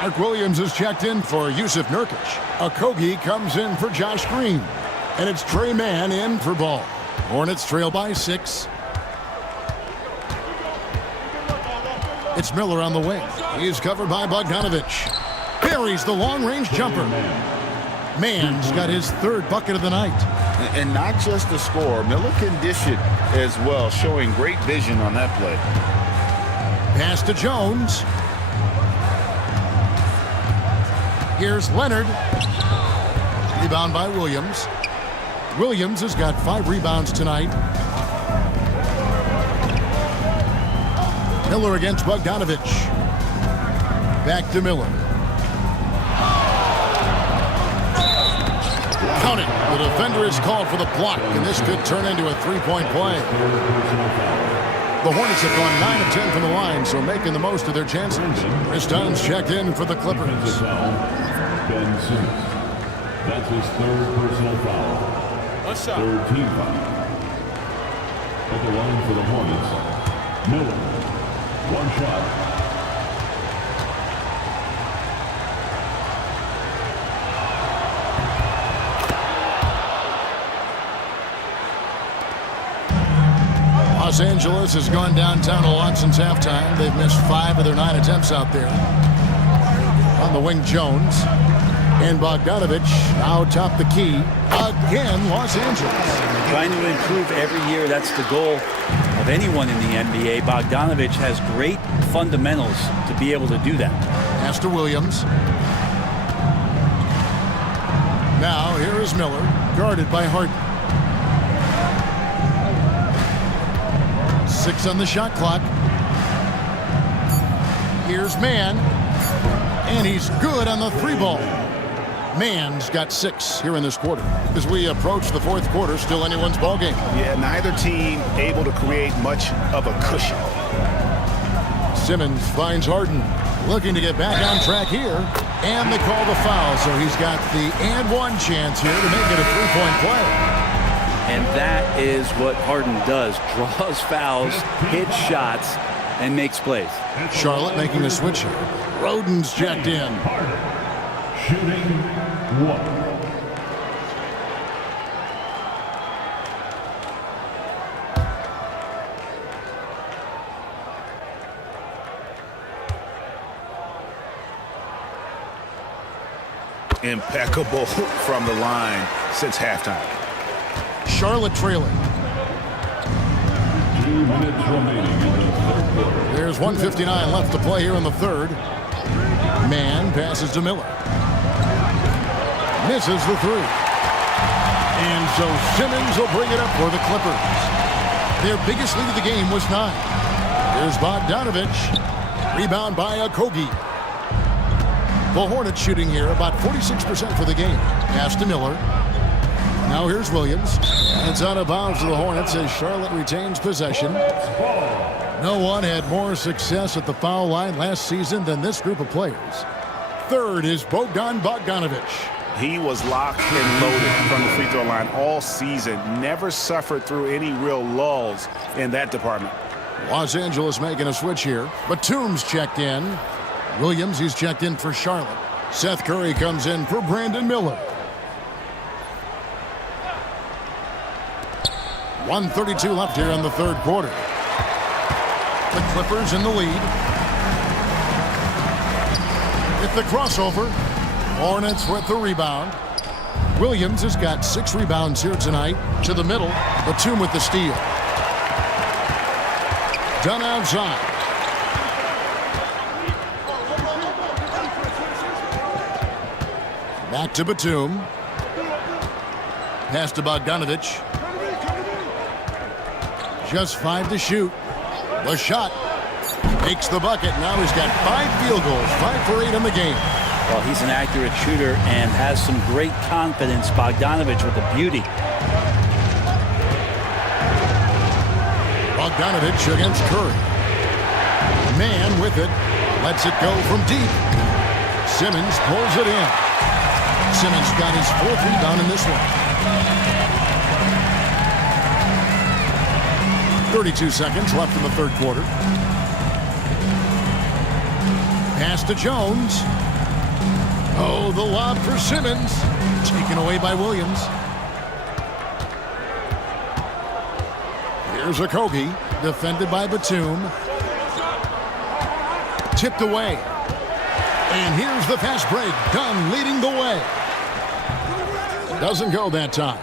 Mark Williams is checked in for Yusuf Nurkic. Okogie comes in for Josh Green. And it's Trey Mann in for Ball. Hornets trail by 6. It's Miller on the wing. He's covered by Bogdanovich. Buries the long-range jumper. Mann's got his 3rd bucket of the night. And not just the score, Miller can dish it as well, showing great vision on that play. Pass to Jones. Here's Leonard. Rebound by Williams. Williams has got 5 rebounds tonight. Miller against Bogdanovich. Back to Miller. Count it. The defender is called for the block, and this could turn into a 3-point play. The Hornets have gone 9 of 10 from the line, so making the most of their chances. Chris Dunn's checked in for the Clippers. Ben Simmons. That's his 3rd personal foul. 3rd team foul. At the line for the Hornets, Miller. 1 shot. Los Angeles has gone downtown a lot since halftime. They've missed 5 of their 9 attempts out there. On the wing, Jones. And Bogdanovich now top the key. Again, Los Angeles. Trying to improve every year. That's the goal of anyone in the NBA. Bogdanovich has great fundamentals to be able to do that. Pass to Williams. Now, here is Miller, guarded by Harden. 6 on the shot clock. Here's Mann. And he's good on the 3-ball. Mann's got 6 here in this quarter. As we approach the 4th quarter, still anyone's ballgame. Yeah, neither team able to create much of a cushion. Simmons finds Harden. Looking to get back on track here. And they call the foul, so he's got the and one chance here to make it a 3-point play. And that is what Harden does. Draws fouls, hits shots, and makes plays. Charlotte making a switch here. Roden's checked in. Shooting 1. impeccable from the line since halftime. Charlotte trailing. 2 minutes remaining in the third quarter. There's 1:59 left to play here in the third. Man passes to Miller. Misses the three. And so Simmons will bring it up for the Clippers. Their biggest lead of the game was 9. Here's Bogdanovich. Rebound by Okogie. The Hornets shooting here about 46% for the game. Pass to Miller. Now here's Williams. And it's out of bounds to the Hornets as Charlotte retains possession. No one had more success at the foul line last season than this group of players. Third is Bogdanovich. He was locked and loaded from the free throw line all season. Never suffered through any real lulls in that department. Los Angeles making a switch here. Batum's checked in. Williams, he's checked in for Charlotte. Seth Curry comes in for Brandon Miller. 1:32 left here in the third quarter. The Clippers in the lead. With the crossover, Hornets with the rebound. Williams has got 6 rebounds here tonight. To the middle, Batum with the steal. Done outside. Back to Batum. Pass to Bogdanovich. Just 5 to shoot. The shot makes the bucket. Now he's got 5 field goals, 5 for 8 in the game. Well, he's an accurate shooter and has some great confidence. Bogdanovich with a beauty. Bogdanovich against Curry. Man with it. Lets it go from deep. Simmons pulls it in. Simmons got his 4th rebound in this one. 32 seconds left in the third quarter. Pass to Jones. Oh, the lob for Simmons. Taken away by Williams. Here's Okogie. Defended by Batum. Tipped away. And here's the fast break. Dunn leading the way. Doesn't go that time.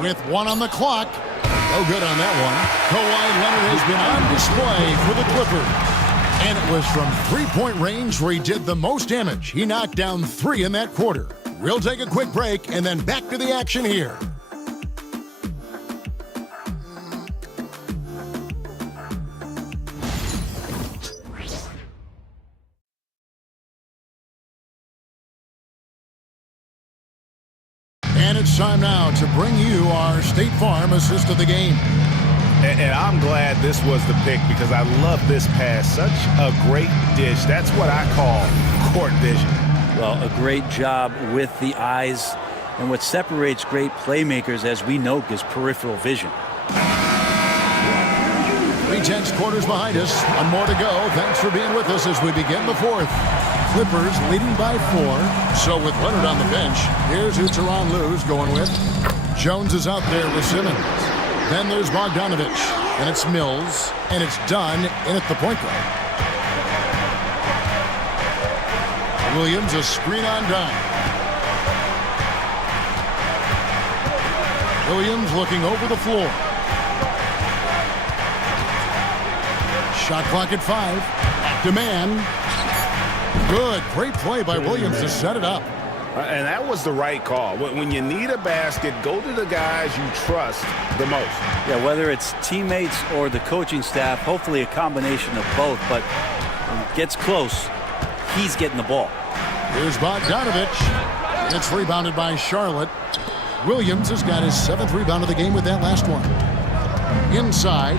With 1 on the clock. No good on that one. Kawhi Leonard has been on display for the Clippers. And it was from 3-point range where he did the most damage. He knocked down 3 in that quarter. We'll take a quick break and then back to the action here. And it's time now to bring you our State Farm assist of the game. And I'm glad this was the pick because I love this pass. Such a great dish. That's what I call court vision. Well, a great job with the eyes. And what separates great playmakers, as we know, is peripheral vision. 3/10 quarters behind us. 1 more to go. Thanks for being with us as we begin the fourth. Clippers leading by 4. So with Leonard on the bench, here's who Tyronn Lue's going with. Jones is out there with Simmons. Then there's Bogdanovich, and it's Mills, and it's Dunn in at the point guard. Williams, a screen on Dunn. Williams looking over the floor. Shot clock at 5. Back to man. Good, great play by Williams to set it up. And that was the right call. When you need a basket, go to the guys you trust the most. Yeah, whether it's teammates or the coaching staff, hopefully a combination of both. But when it gets close, he's getting the ball. Here's Bogdanovich. It's rebounded by Charlotte. Williams has got his 7th rebound of the game with that last one. Inside,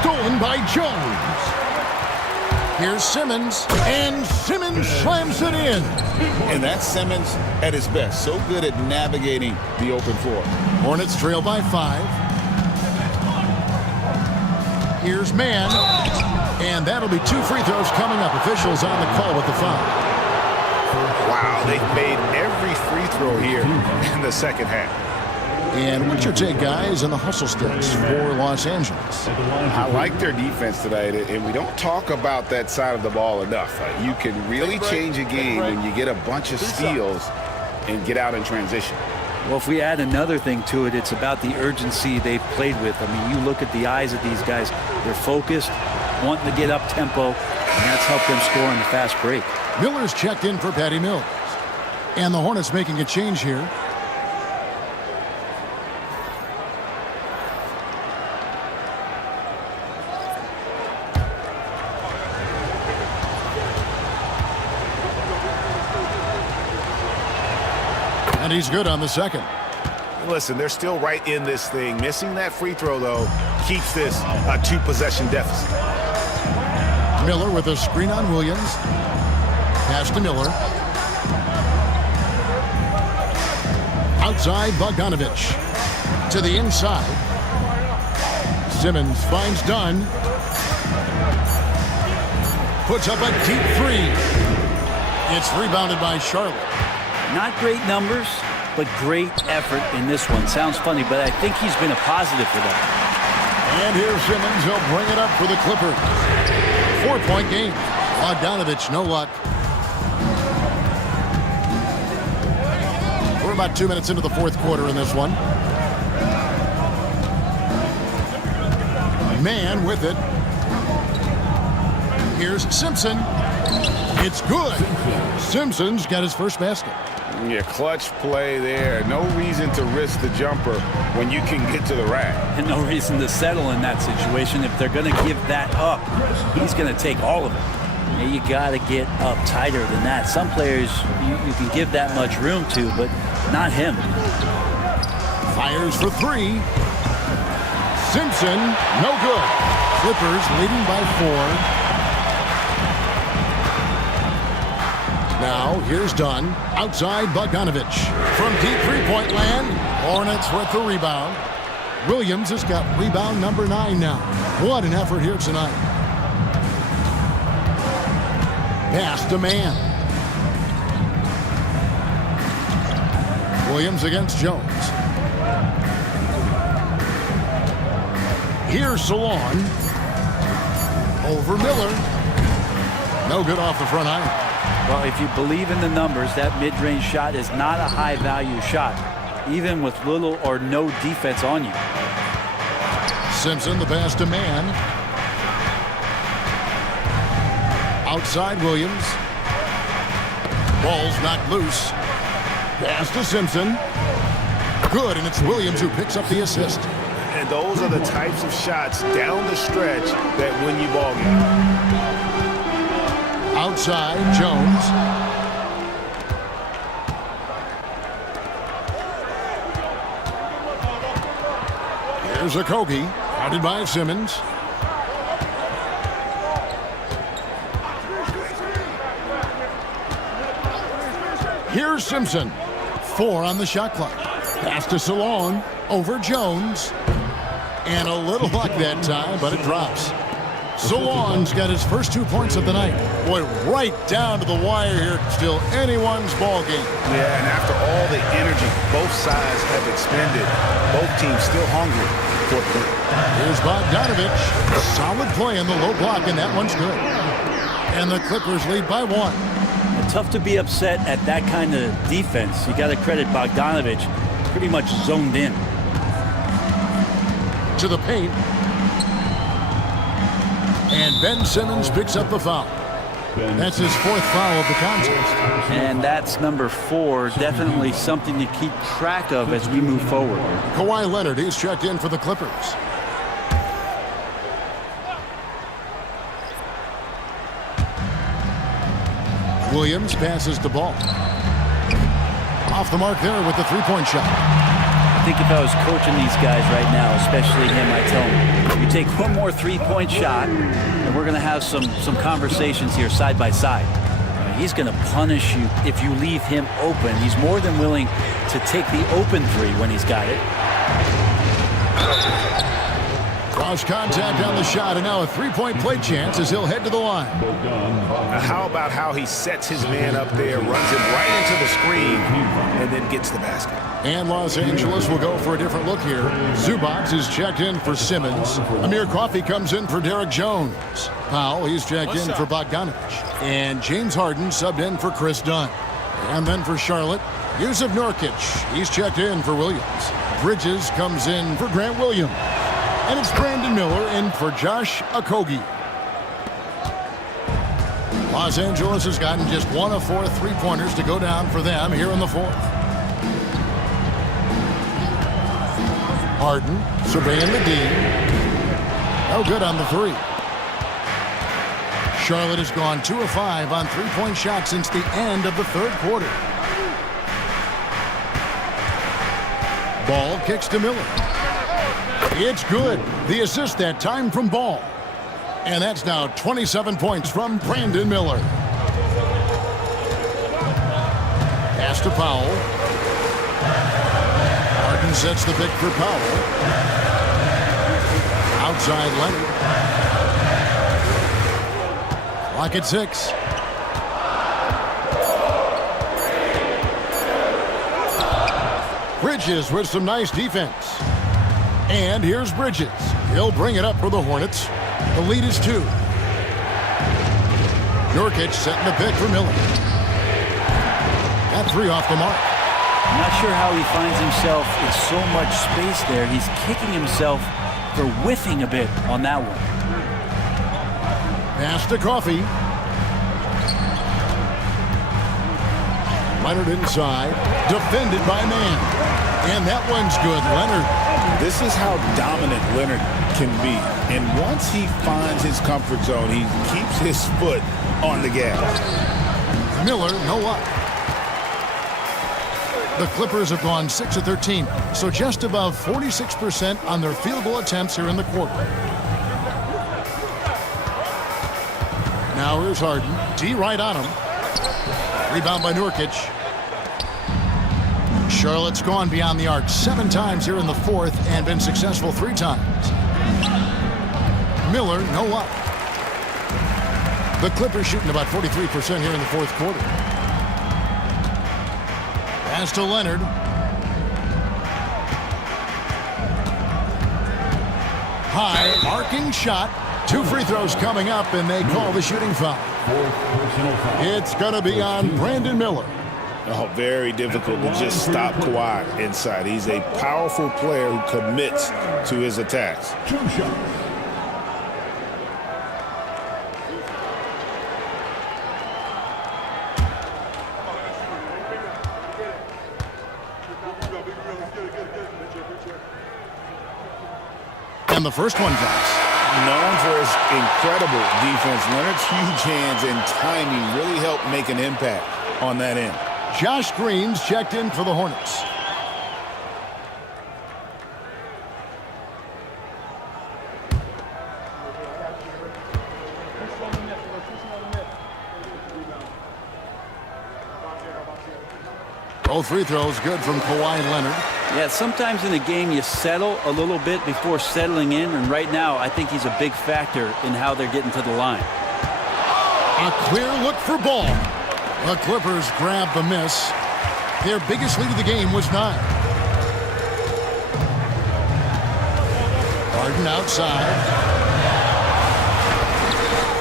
stolen by Jones. Here's Simmons, and Simmons slams it in. And that's Simmons at his best. So good at navigating the open floor. Hornets trail by 5. Here's man. And that'll be 2 free throws coming up. Officials on the call with the foul. Wow, they made every free throw here in the second half. And what's your take, guys, on the hustle sticks for Los Angeles? I like their defense tonight, and we don't talk about that side of the ball enough. You can really change a game when you get a bunch of steals and get out in transition. Well, if we add another thing to it, it's about the urgency they've played with. I mean, you look at the eyes of these guys. They're focused, wanting to get up tempo, and that's helped them score on the fast break. Miller's checked in for Patty Mills. And the Hornets making a change here. And he's good on the second. Listen, they're still right in this thing. Missing that free throw, though, keeps this a two-possession deficit. Miller with a screen on Williams. Pass to Miller. Outside, Bogdanovich. To the inside. Simmons finds Dunn. Puts up a deep three. It's rebounded by Charlotte. Not great numbers, but great effort in this one. Sounds funny, but I think he's been a positive for them. And here's Simmons. He'll bring it up for the Clippers. 4-point game. Bogdanovich, no luck. We're about 2 minutes into the fourth quarter in this one. Man with it. Here's Simpson. It's good. Simpson's got his first basket. Yeah, clutch play there. No reason to risk the jumper when you can get to the rack. And no reason to settle in that situation. If they're going to give that up, he's going to take all of it. And you got to get up tighter than that. Some players you can give that much room to, but not him. Fires for three. Simpson, no good. Clippers leading by 4. Now, here's Dunn. Outside, Bogdanovich. From deep three-point land, Hornets with the rebound. Williams has got rebound number 9 now. What an effort here tonight. Pass to Man. Williams against Jones. Here's Salon. Over Miller. No good off the front iron. Well, if you believe in the numbers, that mid-range shot is not a high-value shot, even with little or no defense on you. Simpson, the pass to Man. Outside Williams. Ball's knocked loose. Pass to Simpson. Good, and it's Williams who picks up the assist. And those are the types of shots down the stretch that win you ball games. Outside, Jones. Here's Okogie, guarded by Simmons. Here's Simpson. 4 on the shot clock. Pass to Salon, over Jones. And a little luck that time, but it drops. Salon's got his first 2 points of the night. Boy, right down to the wire here. Still anyone's ball game. Yeah, and after all the energy both sides have expended, both teams still hungry for the point. Here's Bogdanovich. Solid play in the low block, and that one's good. And the Clippers lead by 1. Tough to be upset at that kind of defense. You got to credit Bogdanovich. Pretty much zoned in. To the paint. And Ben Simmons picks up the foul. That's his 4th foul of the contest. And that's number 4. Definitely something to keep track of as we move forward. Kawhi Leonard is checked in for the Clippers. Williams passes the ball. Off the mark there with the three-point shot. I think if I was coaching these guys right now, especially him, I'd tell him, you take one more three-point shot, and we're going to have some conversations here side by side. He's going to punish you if you leave him open. He's more than willing to take the open three when he's got it. Cross contact on the shot, and now a three-point play chance as he'll head to the line. Now how about how he sets his man up there, runs him right into the screen, and then gets the basket. And Los Angeles will go for a different look here. Zubac is checked in for Simmons. Amir Coffey comes in for Derek Jones. Powell, he's checked in for Bogdanovich. And James Harden subbed in for Chris Dunn. And then for Charlotte, Yusuf Nurkic. He's checked in for Williams. Bridges comes in for Grant Williams. And it's Brandon Miller in for Josh Okogie. Los Angeles has gotten just 1 of 4 three-pointers to go down for them here in the fourth. Harden surveying the D. No good on the three. Charlotte has gone 2 of 5 on three-point shots since the end of the third quarter. Ball kicks to Miller. It's good. The assist that time from Ball. And that's now 27 points from Brandon Miller. Pass to Powell. Harden sets the pick for Powell. Outside Leonard. Clock at 6. Bridges with some nice defense. And here's Bridges. He'll bring it up for the Hornets. The lead is 2. Nurkic setting the pick for Miller. That 3 off the mark. I'm not sure how he finds himself in so much space there. He's kicking himself for whiffing a bit on that one. Pass to Coffey. Leonard inside. Defended by Man. And that one's good. Leonard. This is how dominant Leonard can be. And once he finds his comfort zone, he keeps his foot on the gas. Miller, no luck. The Clippers have gone 6 of 13, so just above 46% on their field goal attempts here in the quarter. Now here's Harden. D right on him. Rebound by Nurkic. Charlotte's gone beyond the arc 7 times here in the fourth and been successful 3 times. Miller, no luck. The Clippers shooting about 43% here in the fourth quarter. Pass to Leonard. High arcing shot. 2 free throws coming up, and they call the shooting foul. It's going to be on Brandon Miller. Oh, very difficult to just stop Kawhi inside. He's a powerful player who commits to his attacks. 2 shots. And the first one drops. Known for his incredible defense, Leonard's huge hands and timing really helped make an impact on that end. Josh Green's checked in for the Hornets. Both free throws good from Kawhi and Leonard. Yeah, sometimes in a game you settle a little bit before settling in, and right now I think he's a big factor in how they're getting to the line. A clear look for Ball. The Clippers grab the miss. Their biggest lead of the game was 9. Harden outside.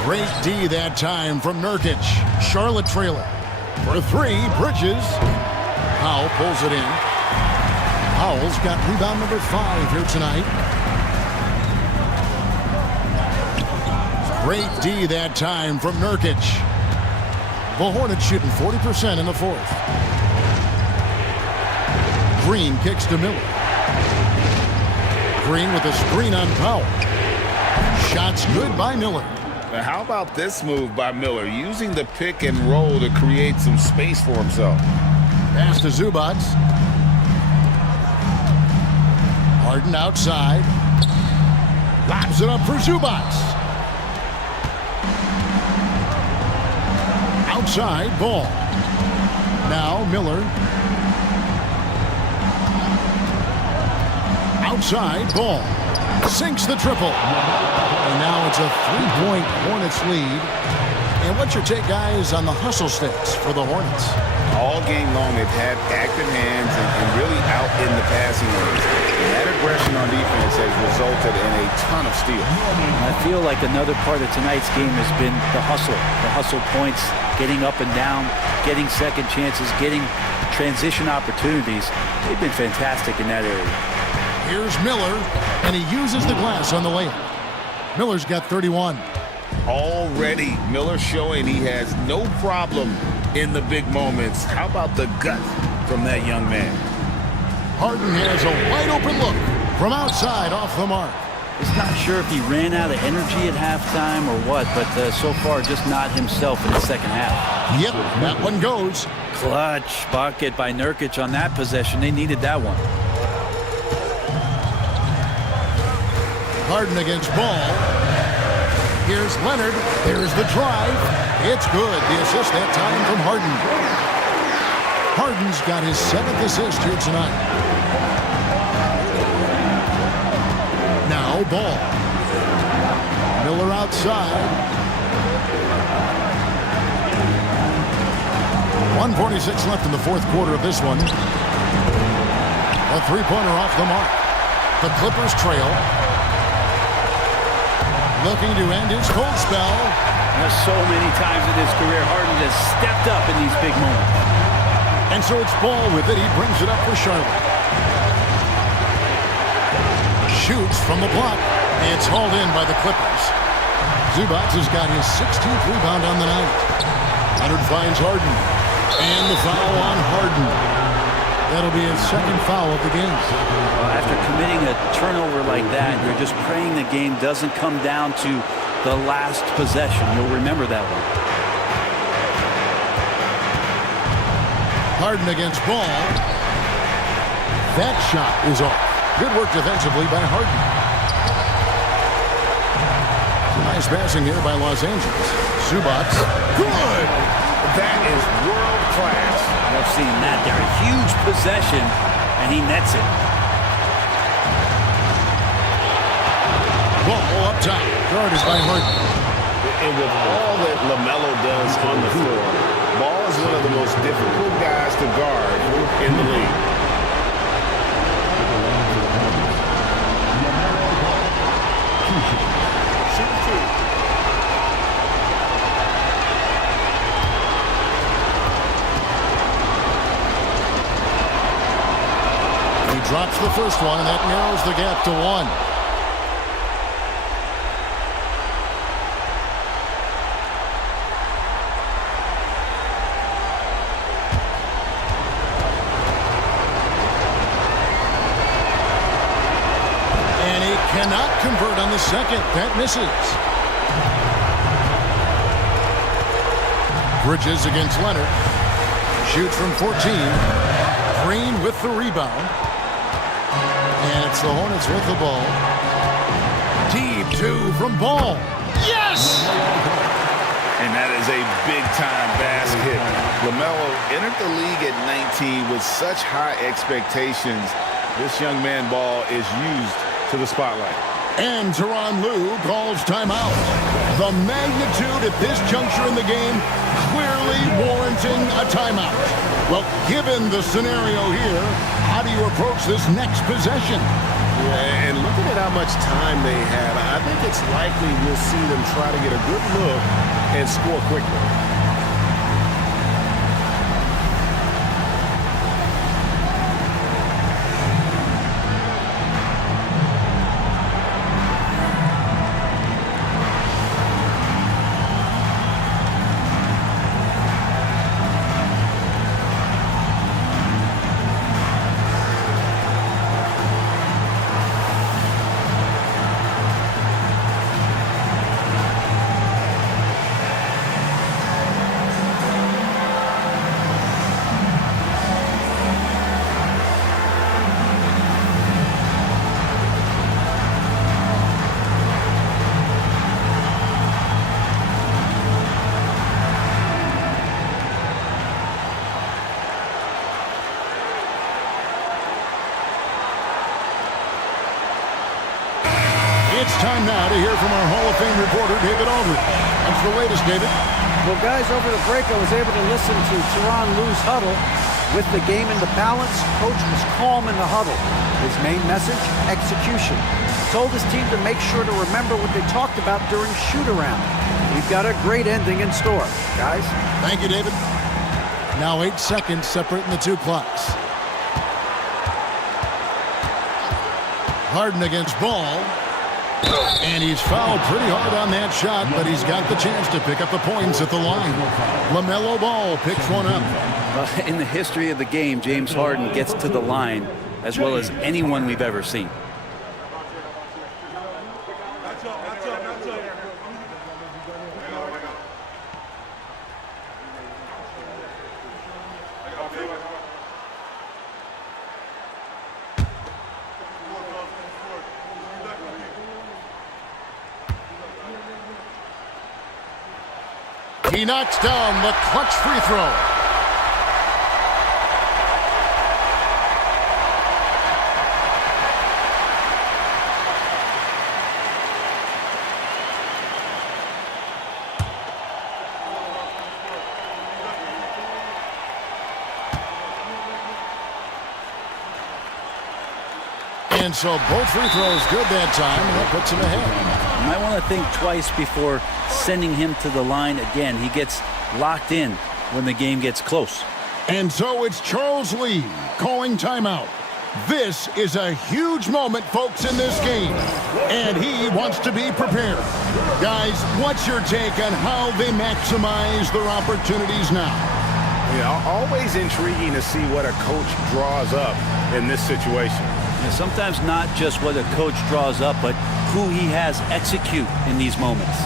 Great D that time from Nurkic. Charlotte trailing. For 3, Bridges. Powell pulls it in. Powell's got rebound number 5 here tonight. Great D that time from Nurkic. The Hornets shooting 40% in the fourth. Green kicks to Miller. Green with a screen on Powell. Shots good by Miller. Now, how about this move by Miller, using the pick and roll to create some space for himself? Pass to Zubac. Harden outside. Lobs it up for Zubac. Outside Ball. Now Miller. Outside Ball. sinks the triple. And now it's a 3-point Hornets lead. And what's your take, guys, on the hustle stats for the Hornets? All game long, they've had active hands and really out in the passing lanes. And that aggression on defense has resulted in a ton of steals. I feel like another part of tonight's game has been the hustle points, getting up and down, getting second chances, getting transition opportunities. They've been fantastic in that area. Here's Miller, and he uses the glass on the layup. Miller's got 31. Already, Miller showing he has no problem in the big moments. How about the gut from that young man? Harden has a wide-open look from outside off the mark. He's not sure if he ran out of energy at halftime or what, but so far just not himself in the second half. Yep, that one goes. Clutch bucket by Nurkic on that possession. They needed that one. Harden against Ball. Here's Leonard. There's the drive. It's good. The assist that time from Harden. Harden's got his 7th assist here tonight. Now Ball. Miller outside. 1:46 left in the fourth quarter of this one. A three-pointer off the mark. The Clippers trail. Looking to end his cold spell. So many times in his career, Harden has stepped up in these big moments. And so it's Ball with it. He brings it up for Charlotte. Shoots from the block. It's hauled in by the Clippers. Zubac has got his 16th rebound on the night. Leonard finds Harden. And the foul on Harden. That'll be his second foul of the game. After committing a turnover like that, you're just praying the game doesn't come down to the last possession. You'll remember that one. Harden against Ball. That shot is off. Good work defensively by Harden. Nice passing here by Los Angeles. Zubac. Good! That is world class. I've seen that there. A huge possession, and he nets it. Ball up top. Guarded by Harden. And with all that Lamelo does on the floor, Ball is one of the most difficult guys to guard in the league. He drops the first one, and that narrows the gap to 1. And he cannot convert on the second. That misses. Bridges against Leonard. Shoots from 14. Green with the rebound. And it's the Hornets with the ball. Deep 2 from Ball. Yes! And that is a big-time basket. Lamelo entered the league at 19 with such high expectations. This young man Ball is used to the spotlight. And Tyronn Lue calls timeout. The magnitude at this juncture in the game clearly warranting a timeout. Well, given the scenario here, how do you approach this next possession? Yeah, and looking at how much time they have, I think it's likely we'll see them try to get a good look and score quickly. It's time now to hear from our Hall of Fame reporter, David Aldridge. What's the latest, David? Well, guys, over the break, I was able to listen to Tyronn Lue's huddle. With the game in the balance, coach was calm in the huddle. His main message, execution. He told his team to make sure to remember what they talked about during shoot-around. We've got a great ending in store, guys. Thank you, David. Now 8 seconds separating the two clocks. Harden against Ball. And he's fouled pretty hard on that shot, but he's got the chance to pick up the points at the line. Lamelo Ball picks one up. In the history of the game, James Harden gets to the line as well as anyone we've ever seen. He knocks down the clutch free throw. And so both free throws good that time, and that puts him ahead. You might want to think twice before sending him to the line again. He gets locked in when the game gets close. And so it's Charles Lee calling timeout. This is a huge moment, folks, in this game, and he wants to be prepared. Guys, what's your take on how they maximize their opportunities now? You know, always intriguing to see what a coach draws up in this situation. And sometimes not just what a coach draws up, but who he has execute in these moments.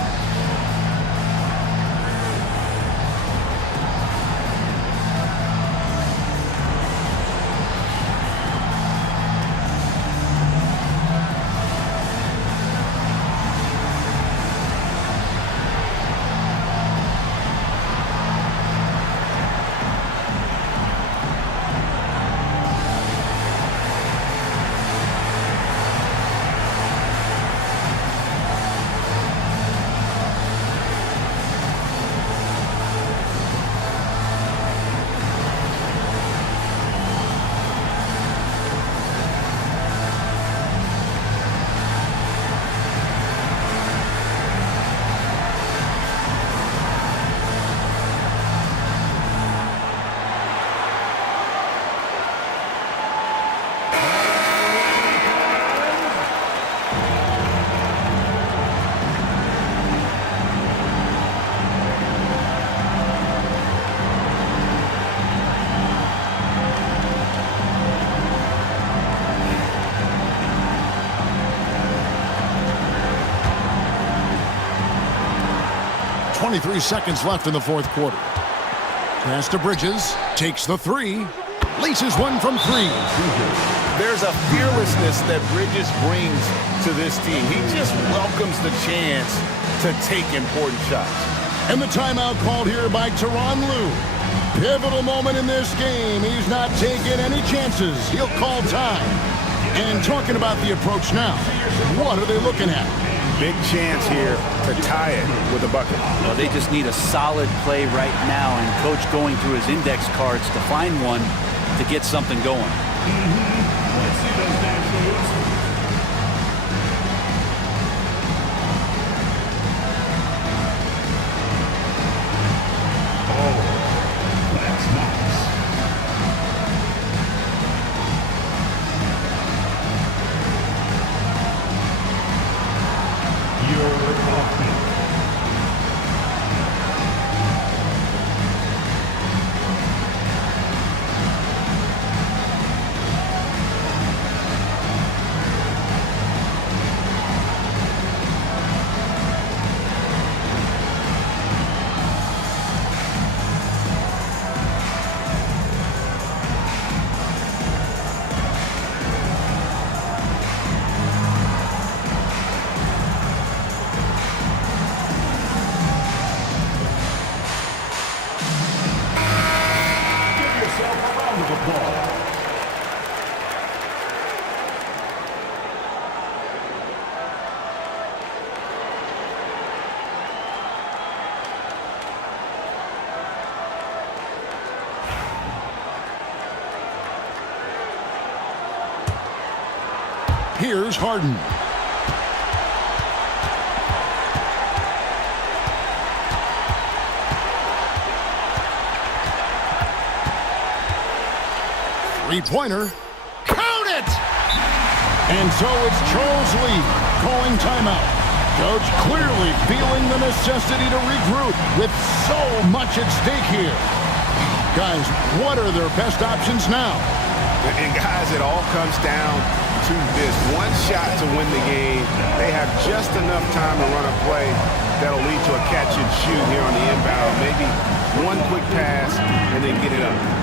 .23 seconds left in the fourth quarter. Pass to Bridges, takes the three, laces one from three. There's a fearlessness that Bridges brings to this team. He just welcomes the chance to take important shots. And the timeout called here by Tyronn Lue. Pivotal moment in this game. He's not taking any chances. He'll call time. And talking about the approach now, what are they looking at? Big chance here to tie it with a bucket. Well, they just need a solid play right now, and coach going through his index cards to find one to get something going. Let's see those dance moves. Oh, that's nice. Here's Harden. Three-pointer. Count it! And so it's Charles Lee calling timeout. Coach clearly feeling the necessity to regroup with so much at stake here. Guys, what are their best options now? And guys, it all comes down to this one shot to win the game. They have just enough time to run a play that'll lead to a catch and shoot here on the inbound. Maybe one quick pass and then get it up.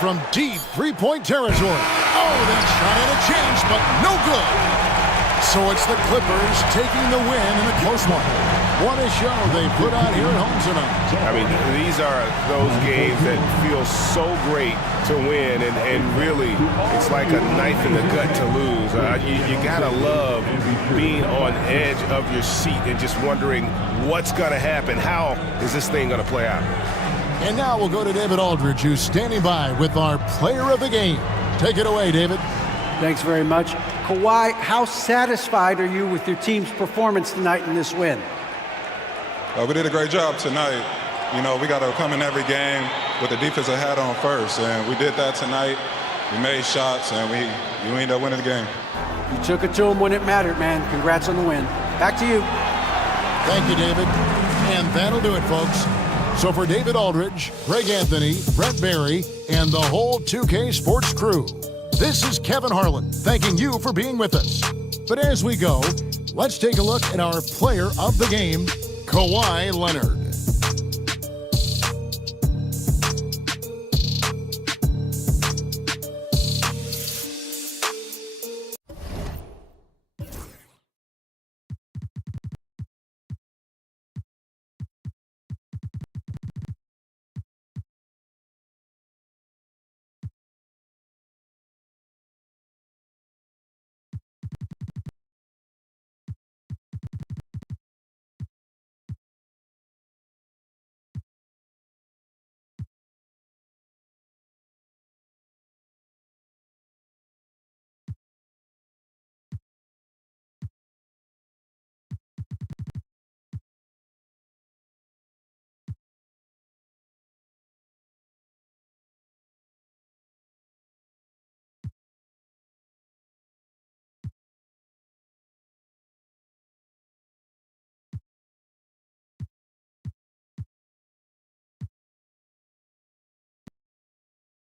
From deep three-point territory. Oh, they shot at a chance, but no good. So it's the Clippers taking the win in a close one. What a show they put on here at home tonight. I mean, these are those games that feel so great to win, and really, it's like a knife in the gut to lose. You gotta love being on edge of your seat and just wondering what's gonna happen. How is this thing gonna play out? And now we'll go to David Aldridge, who's standing by with our player of the game. Take it away, David. Thanks very much. Kawhi, how satisfied are you with your team's performance tonight in this win? We did a great job tonight. You know, we got to come in every game with the defensive hat on first, and we did that tonight. We made shots, and we ended up winning the game. You took it to them when it mattered, man. Congrats on the win. Back to you. Thank you, David. And that'll do it, folks. So for David Aldridge, Greg Anthony, Brett Barry, and the whole 2K Sports crew, this is Kevin Harlan thanking you for being with us. But as we go, let's take a look at our player of the game, Kawhi Leonard.